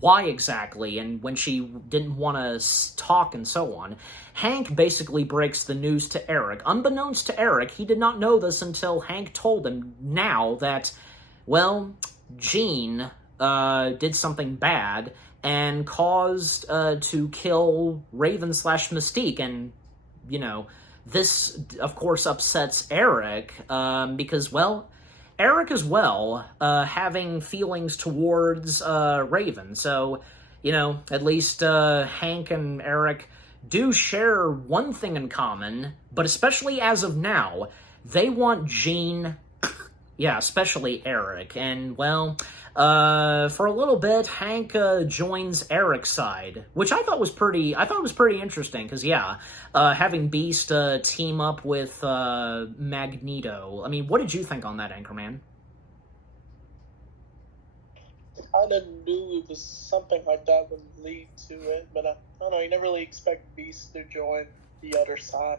why exactly, and when she didn't want to talk and so on, Hank basically breaks the news to Eric. Unbeknownst to Eric, he did not know this until Hank told him now that, well, Jean did something bad and caused to kill Raven / Mystique, and, you know, this, of course, upsets Eric, because, well, Eric as well, having feelings towards Raven, so, you know, at least Hank and Eric do share one thing in common, but especially as of now, they want Jean, yeah, especially Eric, and, well, for a little bit, Hank joins Eric's side, which I thought was pretty interesting, because, yeah, having Beast team up with Magneto. I mean, what did you think on that, Anchorman? I kind of knew it was something like that would lead to it, but I don't know, you never really expect Beast to join the other side.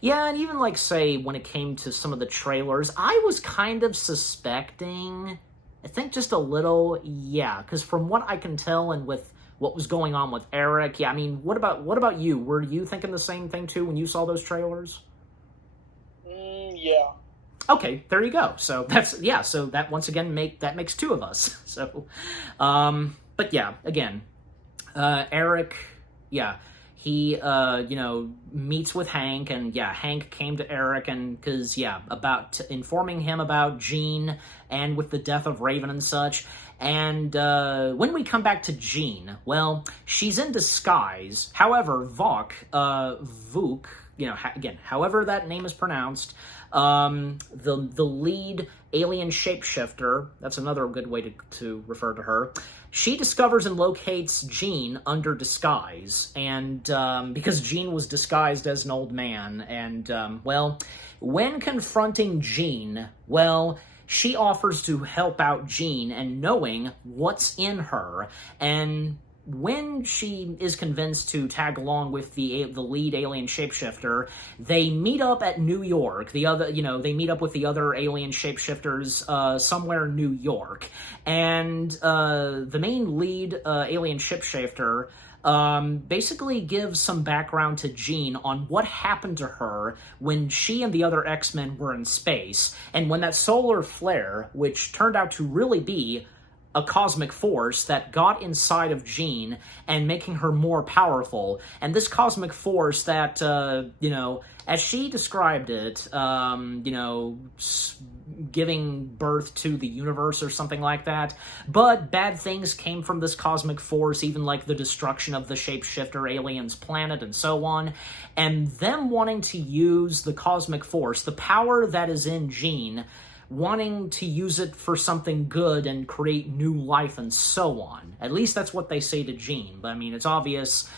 Yeah, and even, like, say, when it came to some of the trailers, I was kind of suspecting, I think just a little, yeah, because from what I can tell and with what was going on with Eric, yeah, I mean, what about you? Were you thinking the same thing, too, when you saw those trailers? Yeah. Okay, there you go. So that's, yeah, so that once again makes two of us. So, but yeah, again, Eric, yeah, he, you know, meets with Hank, and yeah, Hank came to Eric, and because, yeah, about informing him about Jean and with the death of Raven and such. And when we come back to Jean, well, she's in disguise. However, Vuk, you know, again, however that name is pronounced, the lead alien shapeshifter, that's another good way to refer to her, she discovers and locates Jean under disguise, and because Jean was disguised as an old man, and, well, when confronting Jean, well, she offers to help out Jean, and knowing what's in her, and when she is convinced to tag along with the lead alien shapeshifter, they meet up at New York. They meet up with the other alien shapeshifters somewhere in New York, and the main lead alien shapeshifter basically gives some background to Jean on what happened to her when she and the other X-Men were in space, and when that solar flare, which turned out to really be a cosmic force that got inside of Jean and making her more powerful. And this cosmic force that, you know, as she described it, you know, giving birth to the universe or something like that. But bad things came from this cosmic force, even like the destruction of the shapeshifter alien's planet and so on. And them wanting to use the cosmic force, the power that is in Jean, wanting to use it for something good and create new life and so on. At least that's what they say to Jean. But I mean, it's obvious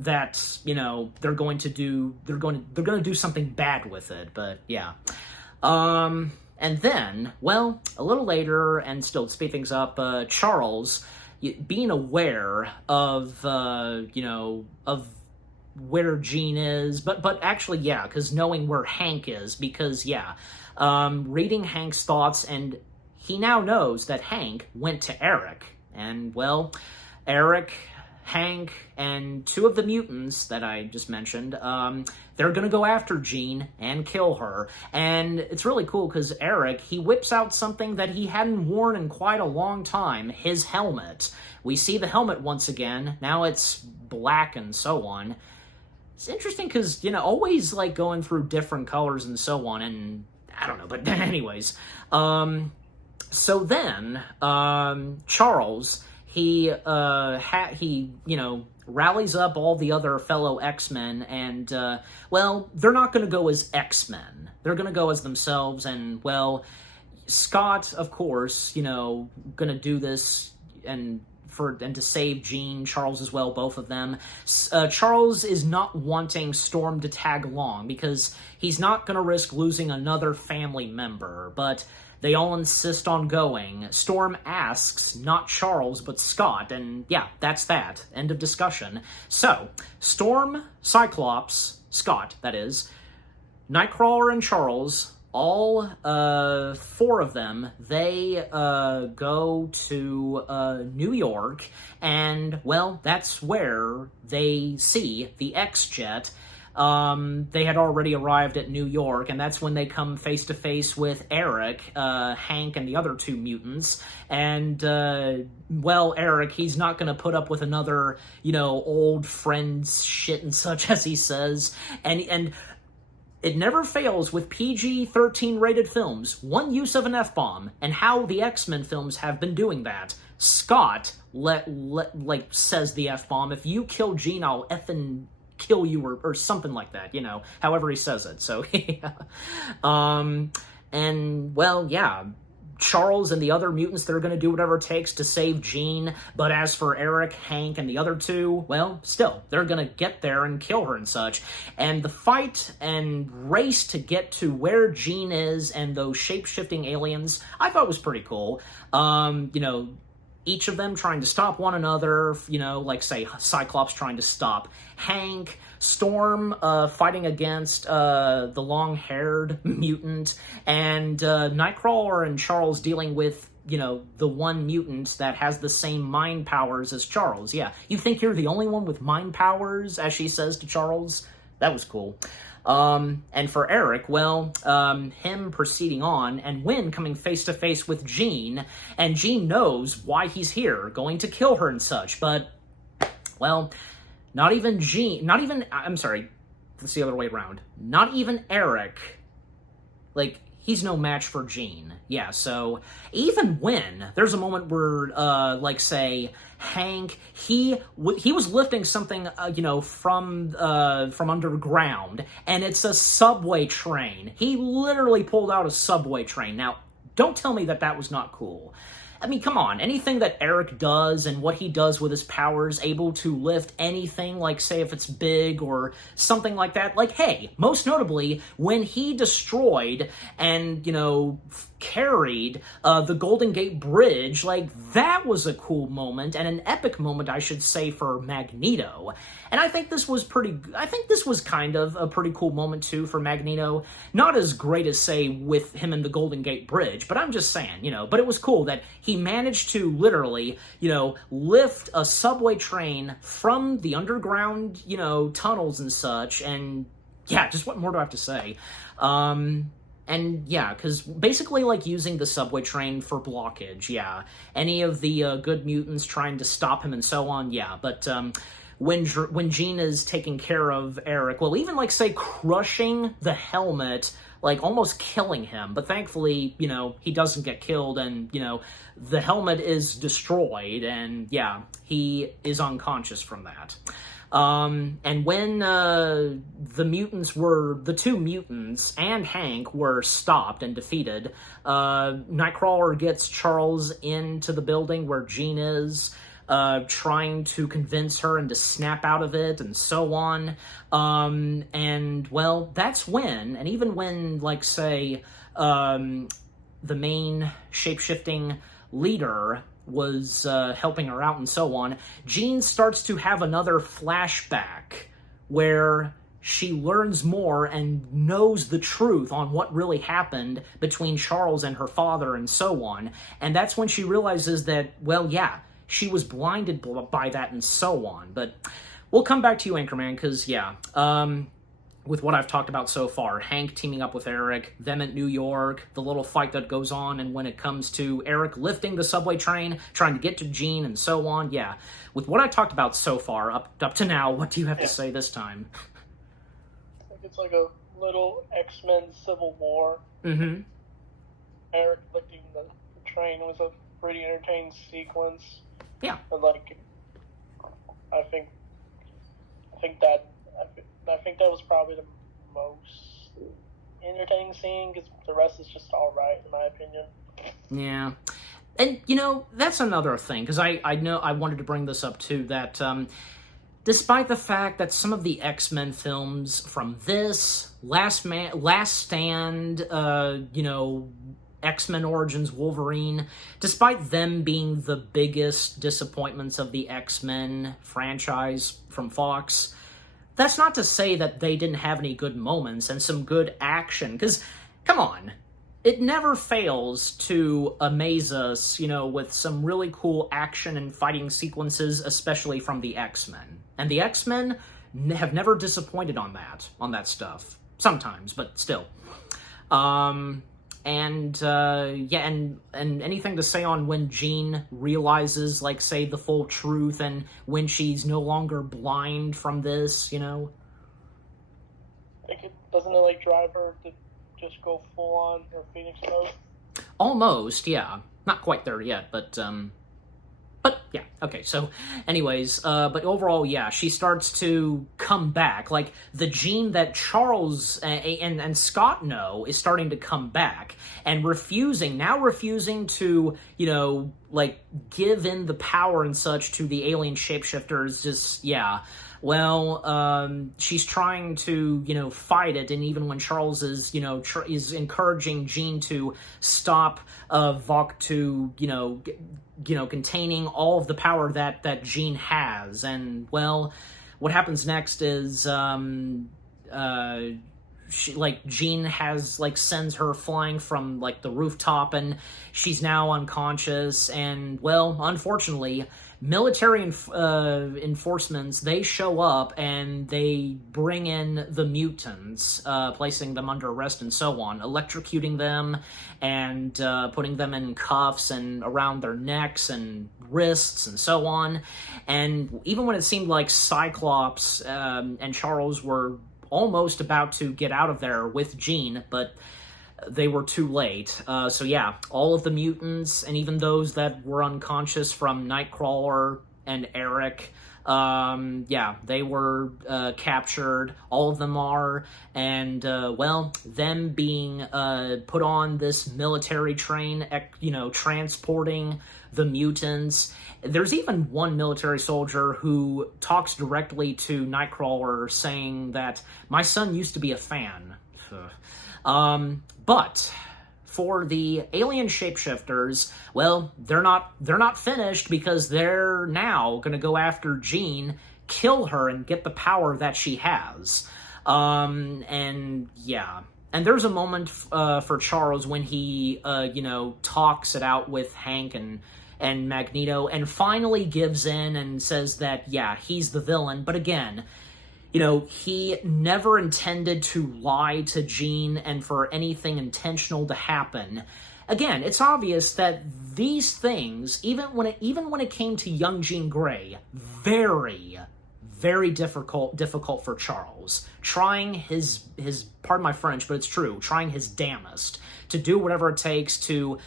that, you know, they're going to do something bad with it. But yeah. And then, well, a little later, and still to speed things up, Charles, being aware of, you know, of where Jean is, but actually, yeah, because knowing where Hank is, because, yeah, reading Hank's thoughts, and he now knows that Hank went to Eric, and, well, Eric, Hank, and two of the mutants that I just mentioned, they're gonna go after Jean and kill her, and it's really cool because Eric, he whips out something that he hadn't worn in quite a long time, his helmet. We see the helmet once again, now it's black and so on. It's interesting because, you know, always, like, going through different colors and so on, and I don't know, but anyways. So then, Charles, he, you know, rallies up all the other fellow X-Men, and, well, they're not going to go as X-Men. They're going to go as themselves, and, well, Scott, of course, you know, going to do this, and to save Jean, Charles as well, both of them. Charles is not wanting Storm to tag along because he's not going to risk losing another family member, but they all insist on going. Storm asks, not Charles, but Scott, and yeah, that's that. End of discussion. So, Storm, Cyclops, Scott, that is, Nightcrawler and Charles, all four of them, they go to New York, and, well, that's where they see the X-Jet. They had already arrived at New York, and that's when they come face to face with Eric, Hank, and the other two mutants. And, well, Eric, he's not going to put up with another, old friends shit and such, as he says. And it never fails with PG-13 rated films, one use of an F-bomb, and how the X-Men films have been doing that. Scott, says the F-bomb, if you kill Jean, I'll effing kill you, or something like that, however he says it. So, yeah. And, well, yeah, Charles and the other mutants, they're going to do whatever it takes to save Jean, but as for Eric, Hank, and the other two, well, still, they're going to get there and kill her and such. And the fight and race to get to where Jean is and those shape-shifting aliens, I thought was pretty cool. Each of them trying to stop one another, like, say, Cyclops trying to stop Hank, Storm fighting against the long-haired mutant, and Nightcrawler and Charles dealing with, the one mutant that has the same mind powers as Charles. Yeah, you think you're the only one with mind powers, as she says to Charles? That was cool. And for Eric, well, him proceeding on, and Wynn coming face-to-face with Jean, and Jean knows why he's here, going to kill her and such, but, well, that's the other way around. Not even Eric, he's no match for Jean. Yeah, so even when there's a moment where, say, Hank, he was lifting something, from underground, and it's a subway train. He literally pulled out a subway train. Now, don't tell me that was not cool. I mean, come on, anything that Eric does and what he does with his powers, able to lift anything, like, say, if it's big or something like that, hey, most notably, when he destroyed and, carried the Golden Gate Bridge, that was a cool moment, and an epic moment, I should say, for Magneto. And I think this was kind of a pretty cool moment, too, for Magneto. Not as great as, say, with him and the Golden Gate Bridge, but I'm just saying, but it was cool that he managed to literally, lift a subway train from the underground, tunnels and such, and yeah, just what more do I have to say? And yeah, because basically, using the subway train for blockage, yeah. Any of the good mutants trying to stop him and so on, yeah. But when Jean is taking care of Eric, well, even, say, crushing the helmet, almost killing him. But thankfully, he doesn't get killed, and, the helmet is destroyed, and yeah, he is unconscious from that. And when the two mutants and Hank were stopped and defeated, Nightcrawler gets Charles into the building where Jean is, trying to convince her and to snap out of it and so on. And, well, that's when, and even when, say, the main shape-shifting leader was helping her out and so on, Jean starts to have another flashback where she learns more and knows the truth on what really happened between Charles and her father and so on. And that's when she realizes that, well, yeah, she was blinded by that and so on. But we'll come back to you, Anchorman, because, yeah, with what I've talked about so far, Hank teaming up with Eric, them at New York, the little fight that goes on, and when it comes to Eric lifting the subway train, trying to get to Jean, and so on, yeah. With what I talked about so far, up to now, what do you have to say this time? I think it's like a little X-Men Civil War. Mm-hmm. Eric lifting the train was a pretty entertaining sequence. Yeah. And, I think that was probably the most entertaining scene, because the rest is just alright, in my opinion. Yeah. And, that's another thing, because I know I wanted to bring this up, too, that despite the fact that some of the X-Men films from this, Last Stand, X-Men Origins Wolverine, despite them being the biggest disappointments of the X-Men franchise from Fox, that's not to say that they didn't have any good moments and some good action, because come on. It never fails to amaze us, with some really cool action and fighting sequences, especially from the X-Men. And the X-Men have never disappointed on that stuff. Sometimes, but still. And anything to say on when Jean realizes, like, say, the full truth, and when she's no longer blind from this, Doesn't it, like, drive her to just go full on her Phoenix mode? Almost, yeah. Not quite there yet, but yeah, okay, so anyways, but overall, yeah, she starts to come back. Like, the Jean that Charles and Scott know is starting to come back, and refusing to, like, give in the power and such to the alien shapeshifters, just, yeah. Well, she's trying to, fight it, and even when Charles is, is encouraging Jean to stop Vought to, containing all of the power that Jean has, and, well, what happens next is, Jean sends her flying from, like, the rooftop, and she's now unconscious, and, well, unfortunately, military enforcements, they show up, and they bring in the mutants, placing them under arrest and so on, electrocuting them, and putting them in cuffs and around their necks and wrists and so on. And even when it seemed like Cyclops and Charles were almost about to get out of there with Jean, but they were too late. So yeah, all of the mutants, and even those that were unconscious from Nightcrawler and Eric, yeah, they were captured. All of them are, and well, them being put on this military train, transporting the mutants. There's even one military soldier who talks directly to Nightcrawler, saying that my son used to be a fan. But for the alien shapeshifters, well, they're not finished, because they're now going to go after Jean, kill her, and get the power that she has. And yeah. And there's a moment for Charles when he, talks it out with Hank and Magneto, and finally gives in and says that, yeah, he's the villain. But again, he never intended to lie to Jean and for anything intentional to happen. Again, it's obvious that these things, even when it came to young Jean Grey, very, very difficult for Charles. Trying his pardon my French, but it's true, trying his damnedest to do whatever it takes to,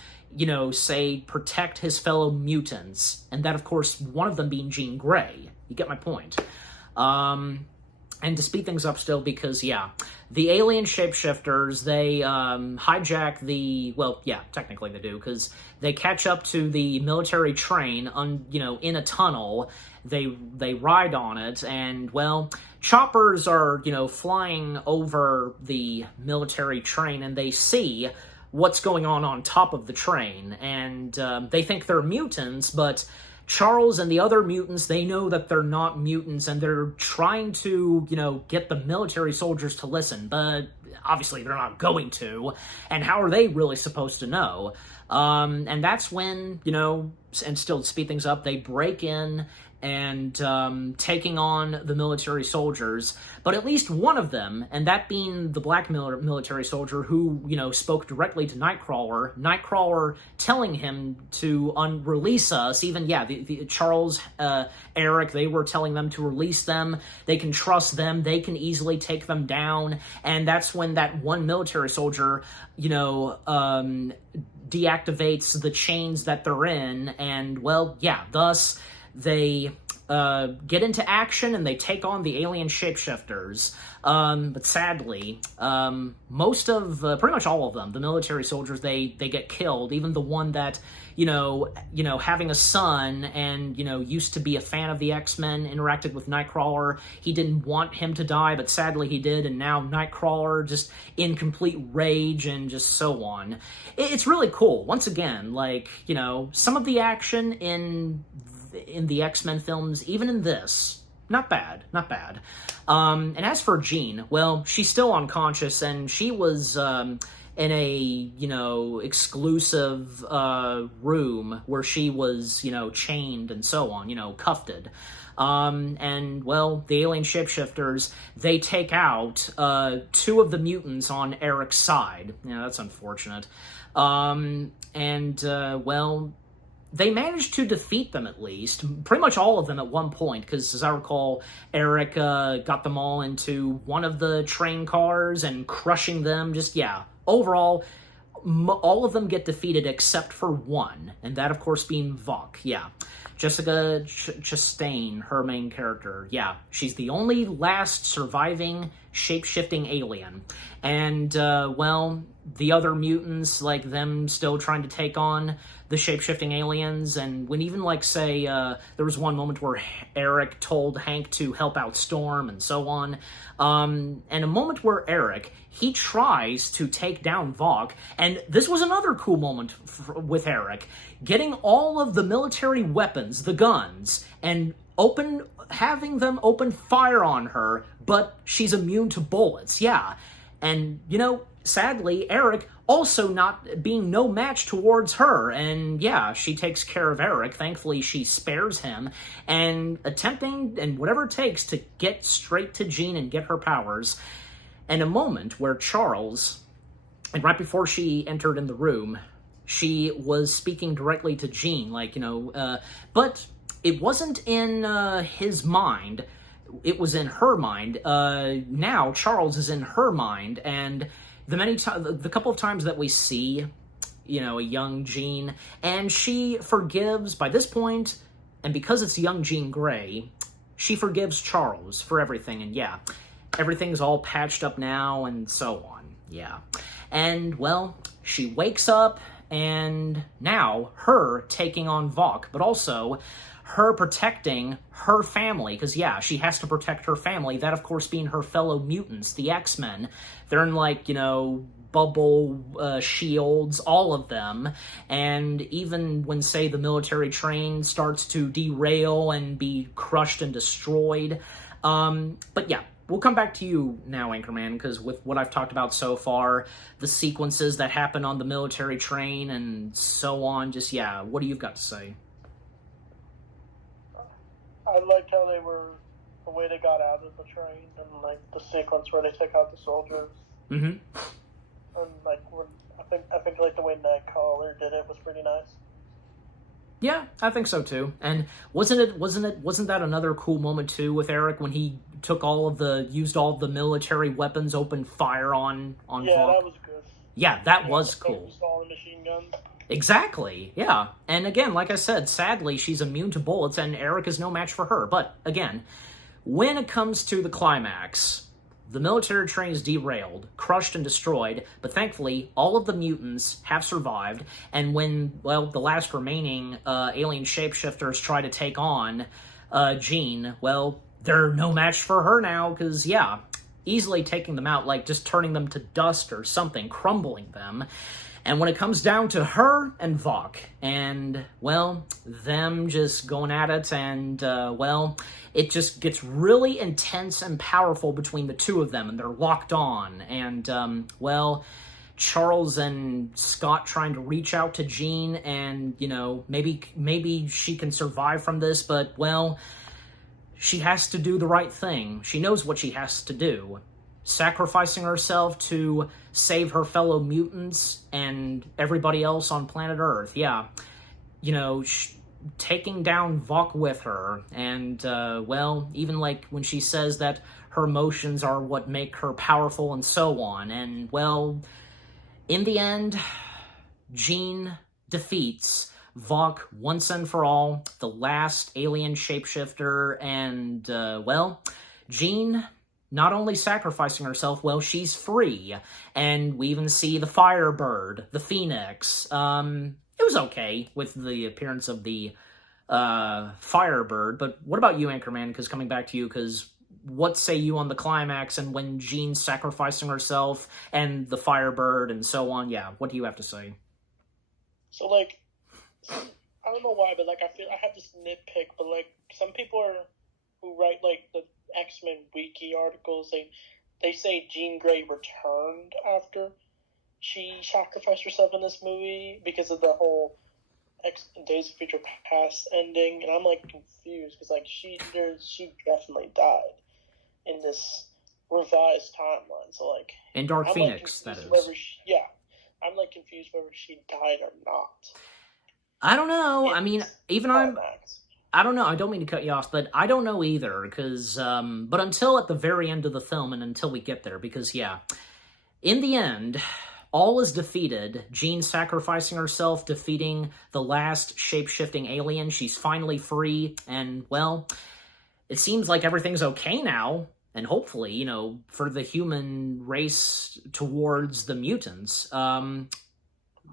say, protect his fellow mutants, and that, of course, one of them being Jean Grey. You get my point. And to speed things up still, because, yeah, the alien shapeshifters, they hijack technically they do, because they catch up to the military train in a tunnel. They ride on it, and, well, choppers are, flying over the military train, and they see what's going on top of the train, and they think they're mutants, but Charles and the other mutants, they know that they're not mutants, and they're trying to, get the military soldiers to listen, but obviously they're not going to, and how are they really supposed to know? And that's when, and still to speed things up, they break in and taking on the military soldiers, but at least one of them, and that being the black military soldier who, spoke directly to Nightcrawler telling him to release us. Even, yeah, the Charles, Eric, they were telling them to release them. They can trust them. They can easily take them down. And that's when that one military soldier, deactivates the chains that they're in, and, well, yeah, thus they get into action and they take on the alien shapeshifters. But sadly, most of, pretty much all of them, the military soldiers, they get killed. Even the one that, having a son and, used to be a fan of the X-Men, interacted with Nightcrawler. He didn't want him to die, but sadly he did, and now Nightcrawler just in complete rage and just so on. It's really cool. Once again, like, some of the action in the X-Men films, even in this, not bad. And as for Jean, well, she's still unconscious, and she was in a, exclusive room where she was, chained and so on, cuffed. And, well, the alien shapeshifters, they take out two of the mutants on Eric's side. Yeah, that's unfortunate. Well, they managed to defeat them at least, pretty much all of them at one point, because as I recall, Eric got them all into one of the train cars and crushing them, overall, all of them get defeated except for one, and that, of course, being Vok, Jessica Chastain, her main character, she's the only last surviving shape-shifting alien. And, well, the other mutants, like them still trying to take on the shape-shifting aliens, and when even, say, there was one moment where Eric told Hank to help out Storm, and so on, and a moment where Eric, he tries to take down Vok, and this was another cool moment with Eric, getting all of the military weapons, the guns, and having them open fire on her, but she's immune to bullets, and, sadly, Eric also not being no match towards her, and she takes care of Eric. Thankfully, she spares him, and attempting, and whatever it takes, to get straight to Jean and get her powers. And a moment where Charles, and right before she entered in the room, she was speaking directly to Jean, but it wasn't in his mind, it was in her mind. Now, Charles is in her mind, and the couple of times that we see, a young Jean, and she forgives, by this point, and because it's young Jean Grey, she forgives Charles for everything, and everything's all patched up now, and so on, And, well, she wakes up, and now, her taking on Vok, but also her protecting her family, because, she has to protect her family, that, of course, being her fellow mutants, the X-Men. They're in, bubble shields, all of them, and even when, say, the military train starts to derail and be crushed and destroyed. But, we'll come back to you now, Anchorman, because with what I've talked about so far, the sequences that happen on the military train and so on, what do you got to say? I liked how the way they got out of the train, and, the sequence where they took out the soldiers. Mm-hmm. And, I think the way Nightcrawler did it was pretty nice. Yeah, I think so too. And wasn't that another cool moment too with Eric when he used all of the military weapons, opened fire on Vok? Yeah, that was good. Yeah, that was cool. All the machine guns. Exactly, yeah. And again, like I said, sadly, she's immune to bullets, and Eric is no match for her. But, again, when it comes to the climax, the military train is derailed, crushed and destroyed, but thankfully, all of the mutants have survived, and when, well, the last remaining alien shapeshifters try to take on Jean, well, they're no match for her now, because, easily taking them out, like just turning them to dust or something, crumbling them. And when it comes down to her and Vok, and, well, them just going at it, and, well, it just gets really intense and powerful between the two of them, and they're locked on, and, well, Charles and Scott trying to reach out to Jean, and, maybe she can survive from this, but, well, she has to do the right thing. She knows what she has to do. Sacrificing herself to save her fellow mutants and everybody else on planet Earth. Taking down Vok with her. And, well, even like when she says that her emotions are what make her powerful and so on. And, well, in the end, Jean defeats Vok once and for all, the last alien shapeshifter. And, well, Jean not only sacrificing herself, well, she's free. And we even see the Firebird, the Phoenix. It was okay with the appearance of the Firebird, but what about you, Anchorman? Because coming back to you, because what say you on the climax and when Jean's sacrificing herself and the Firebird and so on? What do you have to say? So, I don't know why, but, I feel I have this nitpick, but, some people who write, the X-Men Wiki articles, they say Jean Grey returned after she sacrificed herself in this movie because of the whole Days of Future Past ending, and I'm like confused because like she definitely died in this revised timeline. So like in Dark I'm Phoenix, like that is. I'm like confused whether she died or not. I don't know. I mean, even I don't know. I don't mean to cut you off, but I don't know either, because, but until at the very end of the film and until we get there, because, yeah, in the end, all is defeated. Jean sacrificing herself, defeating the last shape-shifting alien. She's finally free, and, well, it seems like everything's okay now, and hopefully, you know, for the human race towards the mutants.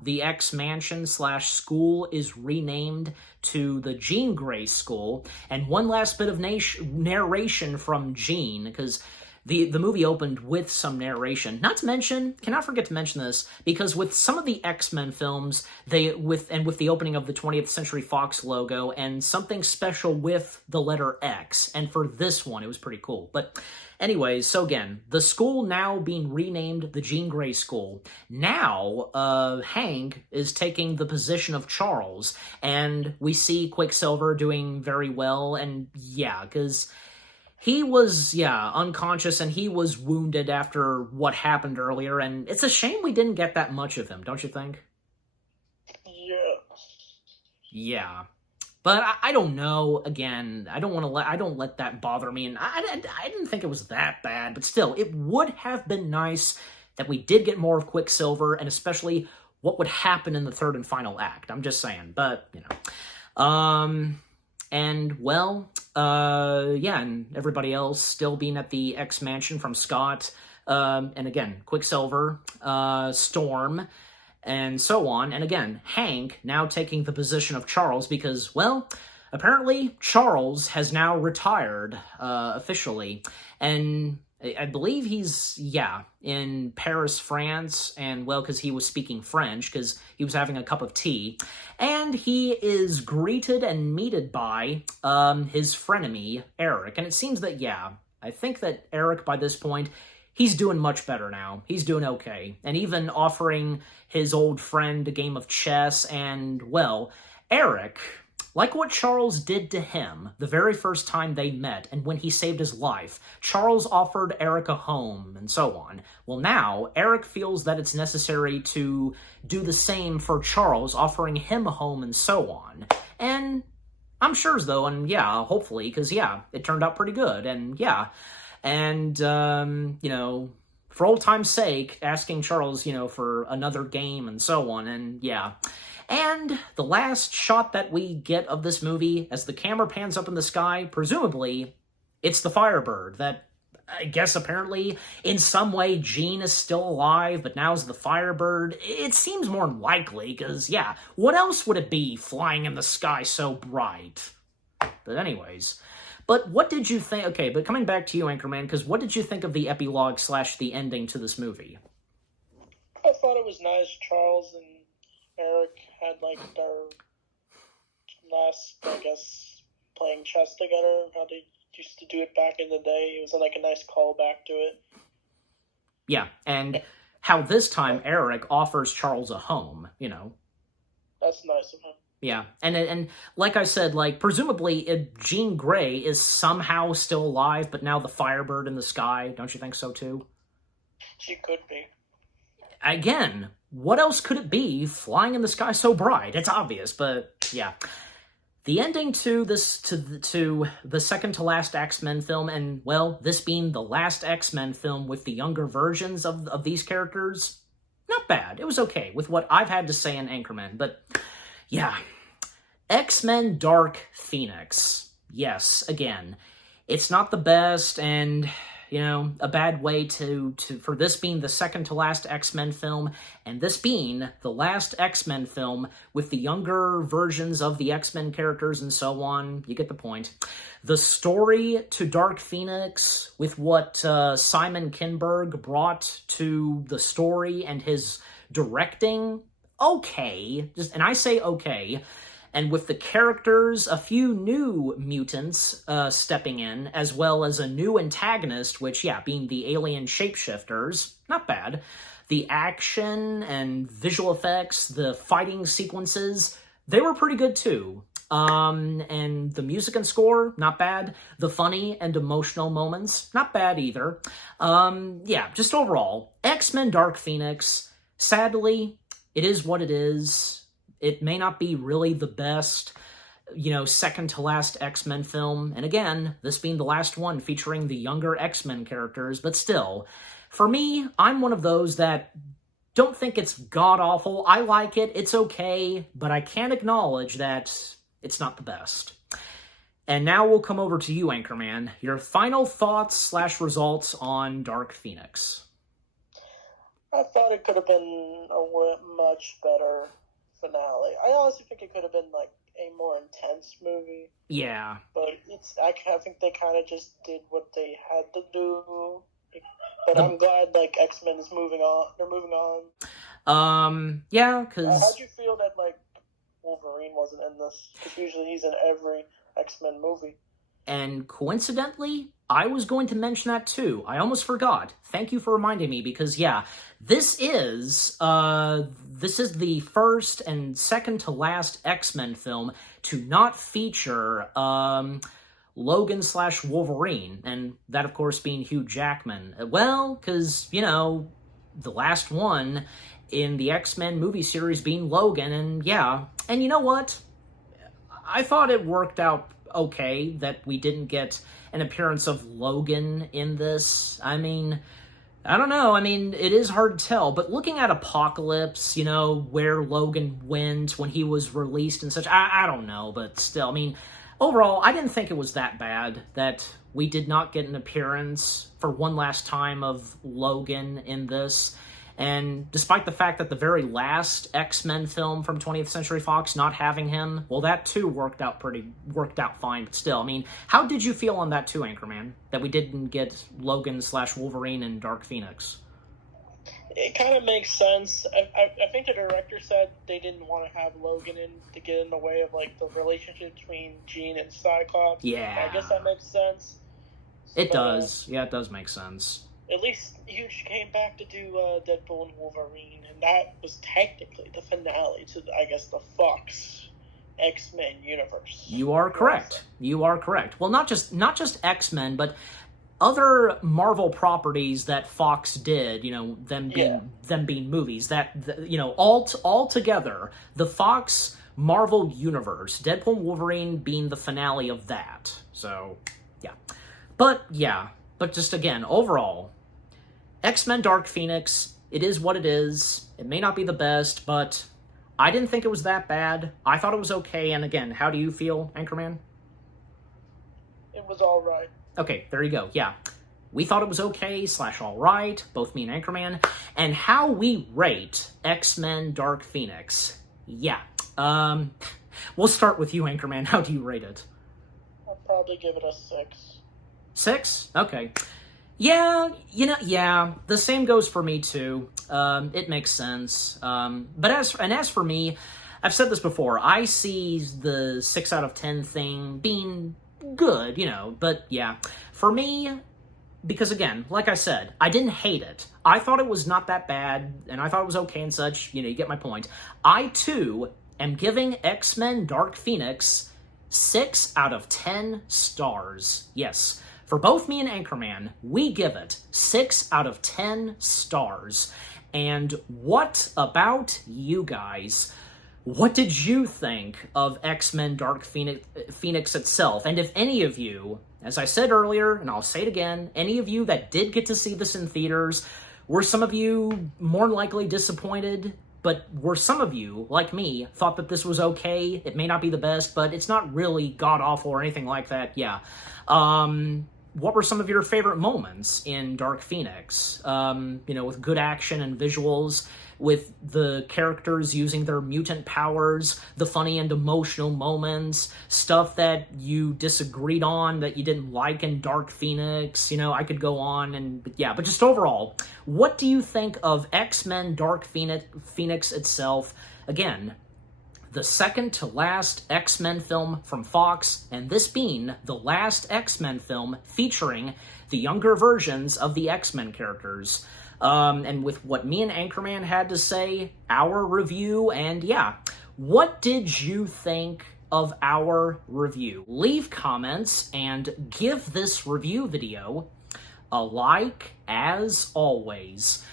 The X Mansion / school is renamed to the Jean Grey School. And one last bit of narration from Jean, because the movie opened with some narration. Not to mention, cannot forget to mention this, because with some of the X-Men films, with the opening of the 20th Century Fox logo and something special with the letter X, and for this one, it was pretty cool. But anyways, so again, the school now being renamed the Jean Grey School. Now, Hank is taking the position of Charles, and we see Quicksilver doing very well, and yeah, because he was, unconscious, and he was wounded after what happened earlier, and it's a shame we didn't get that much of him, don't you think? Yeah. Yeah. But I don't know, again, I don't let that bother me, and I didn't think it was that bad, but still, it would have been nice that we did get more of Quicksilver, and especially what would happen in the third and final act. I'm just saying, but, you know. And, well, and everybody else still being at the X Mansion from Scott, and again, Quicksilver, Storm, and so on. And again, Hank now taking the position of Charles because, well, apparently Charles has now retired, officially, and I believe he's, in Paris, France, and, well, because he was speaking French, because he was having a cup of tea, and he is greeted and meted by, his frenemy, Eric, and it seems that, I think that Eric, by this point, he's doing much better now. He's doing okay, and even offering his old friend a game of chess, and, well, Eric, like what Charles did to him the very first time they met and when he saved his life, Charles offered Eric a home and so on. Well, now, Eric feels that it's necessary to do the same for Charles, offering him a home and so on. And I'm sure as though, and hopefully, because it turned out pretty good, and and, for old time's sake, asking Charles, for another game and so on, and And the last shot that we get of this movie, as the camera pans up in the sky, presumably, it's the Firebird that, I guess, apparently, in some way, Jean is still alive, but now is the Firebird. It seems more likely, because, what else would it be flying in the sky so bright? But anyways, but what did you think, okay, but coming back to you, Anchorman, because what did you think of the epilogue / the ending to this movie? I thought it was nice. Charles and Eric had, like, their last, I guess, playing chess together, how they used to do it back in the day. It was, like, a nice callback to it. Yeah, and how this time Eric offers Charles a home, That's nice of him. Yeah, and like I said, like, presumably Jean Grey is somehow still alive, but now the Firebird in the sky, don't you think so too? She could be. Again, what else could it be flying in the sky so bright? It's obvious, but the ending to this, to the second to last X-Men film, and, well, this being the last X-Men film with the younger versions of these characters, not bad. It was okay with what I've had to say in Anchorman, but X-Men Dark Phoenix. Yes, again, it's not the best, and a bad way for this being the second to last X-Men film, and this being the last X-Men film with the younger versions of the X-Men characters and so on. You get the point. The story to Dark Phoenix, with what Simon Kinberg brought to the story and his directing, okay. And I say okay. And with the characters, a few new mutants stepping in, as well as a new antagonist, which, being the alien shapeshifters, not bad. the action and visual effects, the fighting sequences, they were pretty good too. And the music and score, not bad. The funny and emotional moments, not bad either. Yeah, just overall, X-Men Dark Phoenix, sadly, it is what it is. It may not be really the best, second to last X-Men film. And again, this being the last one featuring the younger X-Men characters, but still, for me, I'm one of those that don't think it's god-awful. I like it, it's okay, but I can't acknowledge that it's not the best. And now we'll come over to you, Anchorman. Your final thoughts / results on Dark Phoenix. I thought it could have been a much better finale. I honestly think it could have been like a more intense movie. Yeah. But I think they kind of just did what they had to do. But I'm glad like X-Men is moving on. They're moving on. Yeah, because how'd you feel that like Wolverine wasn't in this? Because usually he's in every X-Men movie. And coincidentally, I was going to mention that too. I almost forgot. Thank you for reminding me, because yeah, this is the first and second to last X-Men film to not feature Logan / Wolverine, and that of course being Hugh Jackman. Well, because, the last one in the X-Men movie series being Logan, and yeah, and you know what? I thought it worked out okay that we didn't get an appearance of Logan in this. I mean, I don't know. I mean, it is hard to tell, but looking at Apocalypse, where Logan went when he was released and such, I don't know, but still, I mean, overall, I didn't think it was that bad that we did not get an appearance for one last time of Logan in this. And despite the fact that the very last X-Men film from 20th Century Fox not having him, well, that too worked out fine. But still, I mean, how did you feel on that too, Anchorman? That we didn't get Logan / Wolverine in Dark Phoenix? It kind of makes sense. I think the director said they didn't want to have Logan in to get in the way of like the relationship between Jean and Cyclops. Yeah. I guess that makes sense. It does. Yeah, it does make sense. At least Hugh came back to do Deadpool and Wolverine, and that was technically the finale to, I guess, the Fox X-Men universe. You are correct. You are correct. Well, not just X-Men, but other Marvel properties that Fox did, them being movies, that all together, the Fox Marvel universe, Deadpool and Wolverine being the finale of that. So, yeah. But just again, overall, X-Men Dark Phoenix, it is what it is. It may not be the best, but I didn't think it was that bad. I thought it was okay. And again, how do you feel, Anchorman? It was all right. Okay, there you go. Yeah. We thought it was okay / all right, both me and Anchorman. And how we rate X-Men Dark Phoenix. Yeah. We'll start with you, Anchorman. How do you rate it? I'll probably give it a 6. 6? Okay. Yeah, the same goes for me too. It makes sense. But as for me, I've said this before, I see the 6 out of 10 thing being good, but yeah, for me, because again, like I said, I didn't hate it. I thought it was not that bad, and I thought it was okay and such, you get my point. I too am giving X-Men Dark Phoenix 6 out of 10 stars. Yes. For both me and Anchorman, we give it 6 out of 10 stars. And what about you guys? What did you think of X-Men Dark Phoenix itself? And if any of you, as I said earlier, and I'll say it again, any of you that did get to see this in theaters, were some of you more than likely disappointed? But were some of you, like me, thought that this was okay? It may not be the best, but it's not really god-awful or anything like that. Yeah. What were some of your favorite moments in Dark Phoenix? With good action and visuals, with the characters using their mutant powers, the funny and emotional moments, stuff that you disagreed on, that you didn't like in Dark Phoenix. I could go on, but just overall, what do you think of X-Men Dark Phoenix itself? Again, the second to last X-Men film from Fox, and this being the last X-Men film featuring the younger versions of the X-Men characters. and with what me and Anchorman had to say, our review, and yeah, what did you think of our review? Leave comments and give this review video a like, as always.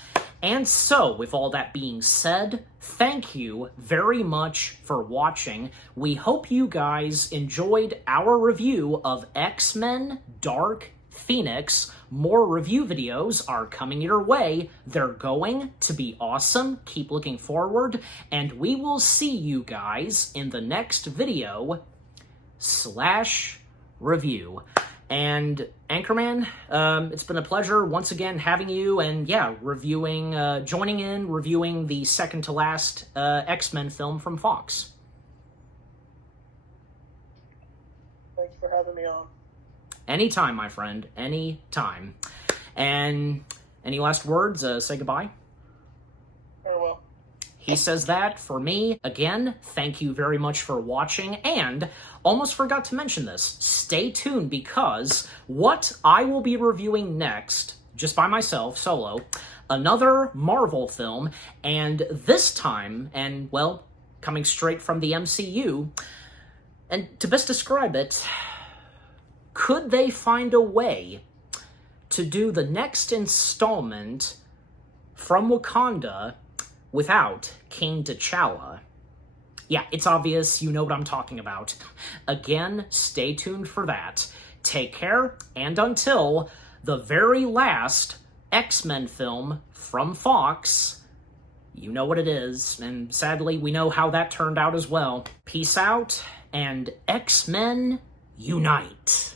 And so, with all that being said, thank you very much for watching. We hope you guys enjoyed our review of X-Men Dark Phoenix. More review videos are coming your way. They're going to be awesome. Keep looking forward, and we will see you guys in the next video / review. And Anchorman, it's been a pleasure once again having you, and yeah, joining in, reviewing the second to last X-Men film from Fox. Thanks for having me on. Anytime, my friend, anytime. And any last words? Say goodbye. Farewell. He says that for me. Again, thank you very much for watching, and almost forgot to mention this. Stay tuned, because what I will be reviewing next, just by myself, solo, another Marvel film, and this time, and well, coming straight from the MCU, and to best describe it, could they find a way to do the next installment from Wakanda without King T'Challa? Yeah, it's obvious, you know what I'm talking about. Again, stay tuned for that. Take care, and until the very last X-Men film from Fox, you know what it is, and sadly, we know how that turned out as well. Peace out, and X-Men unite!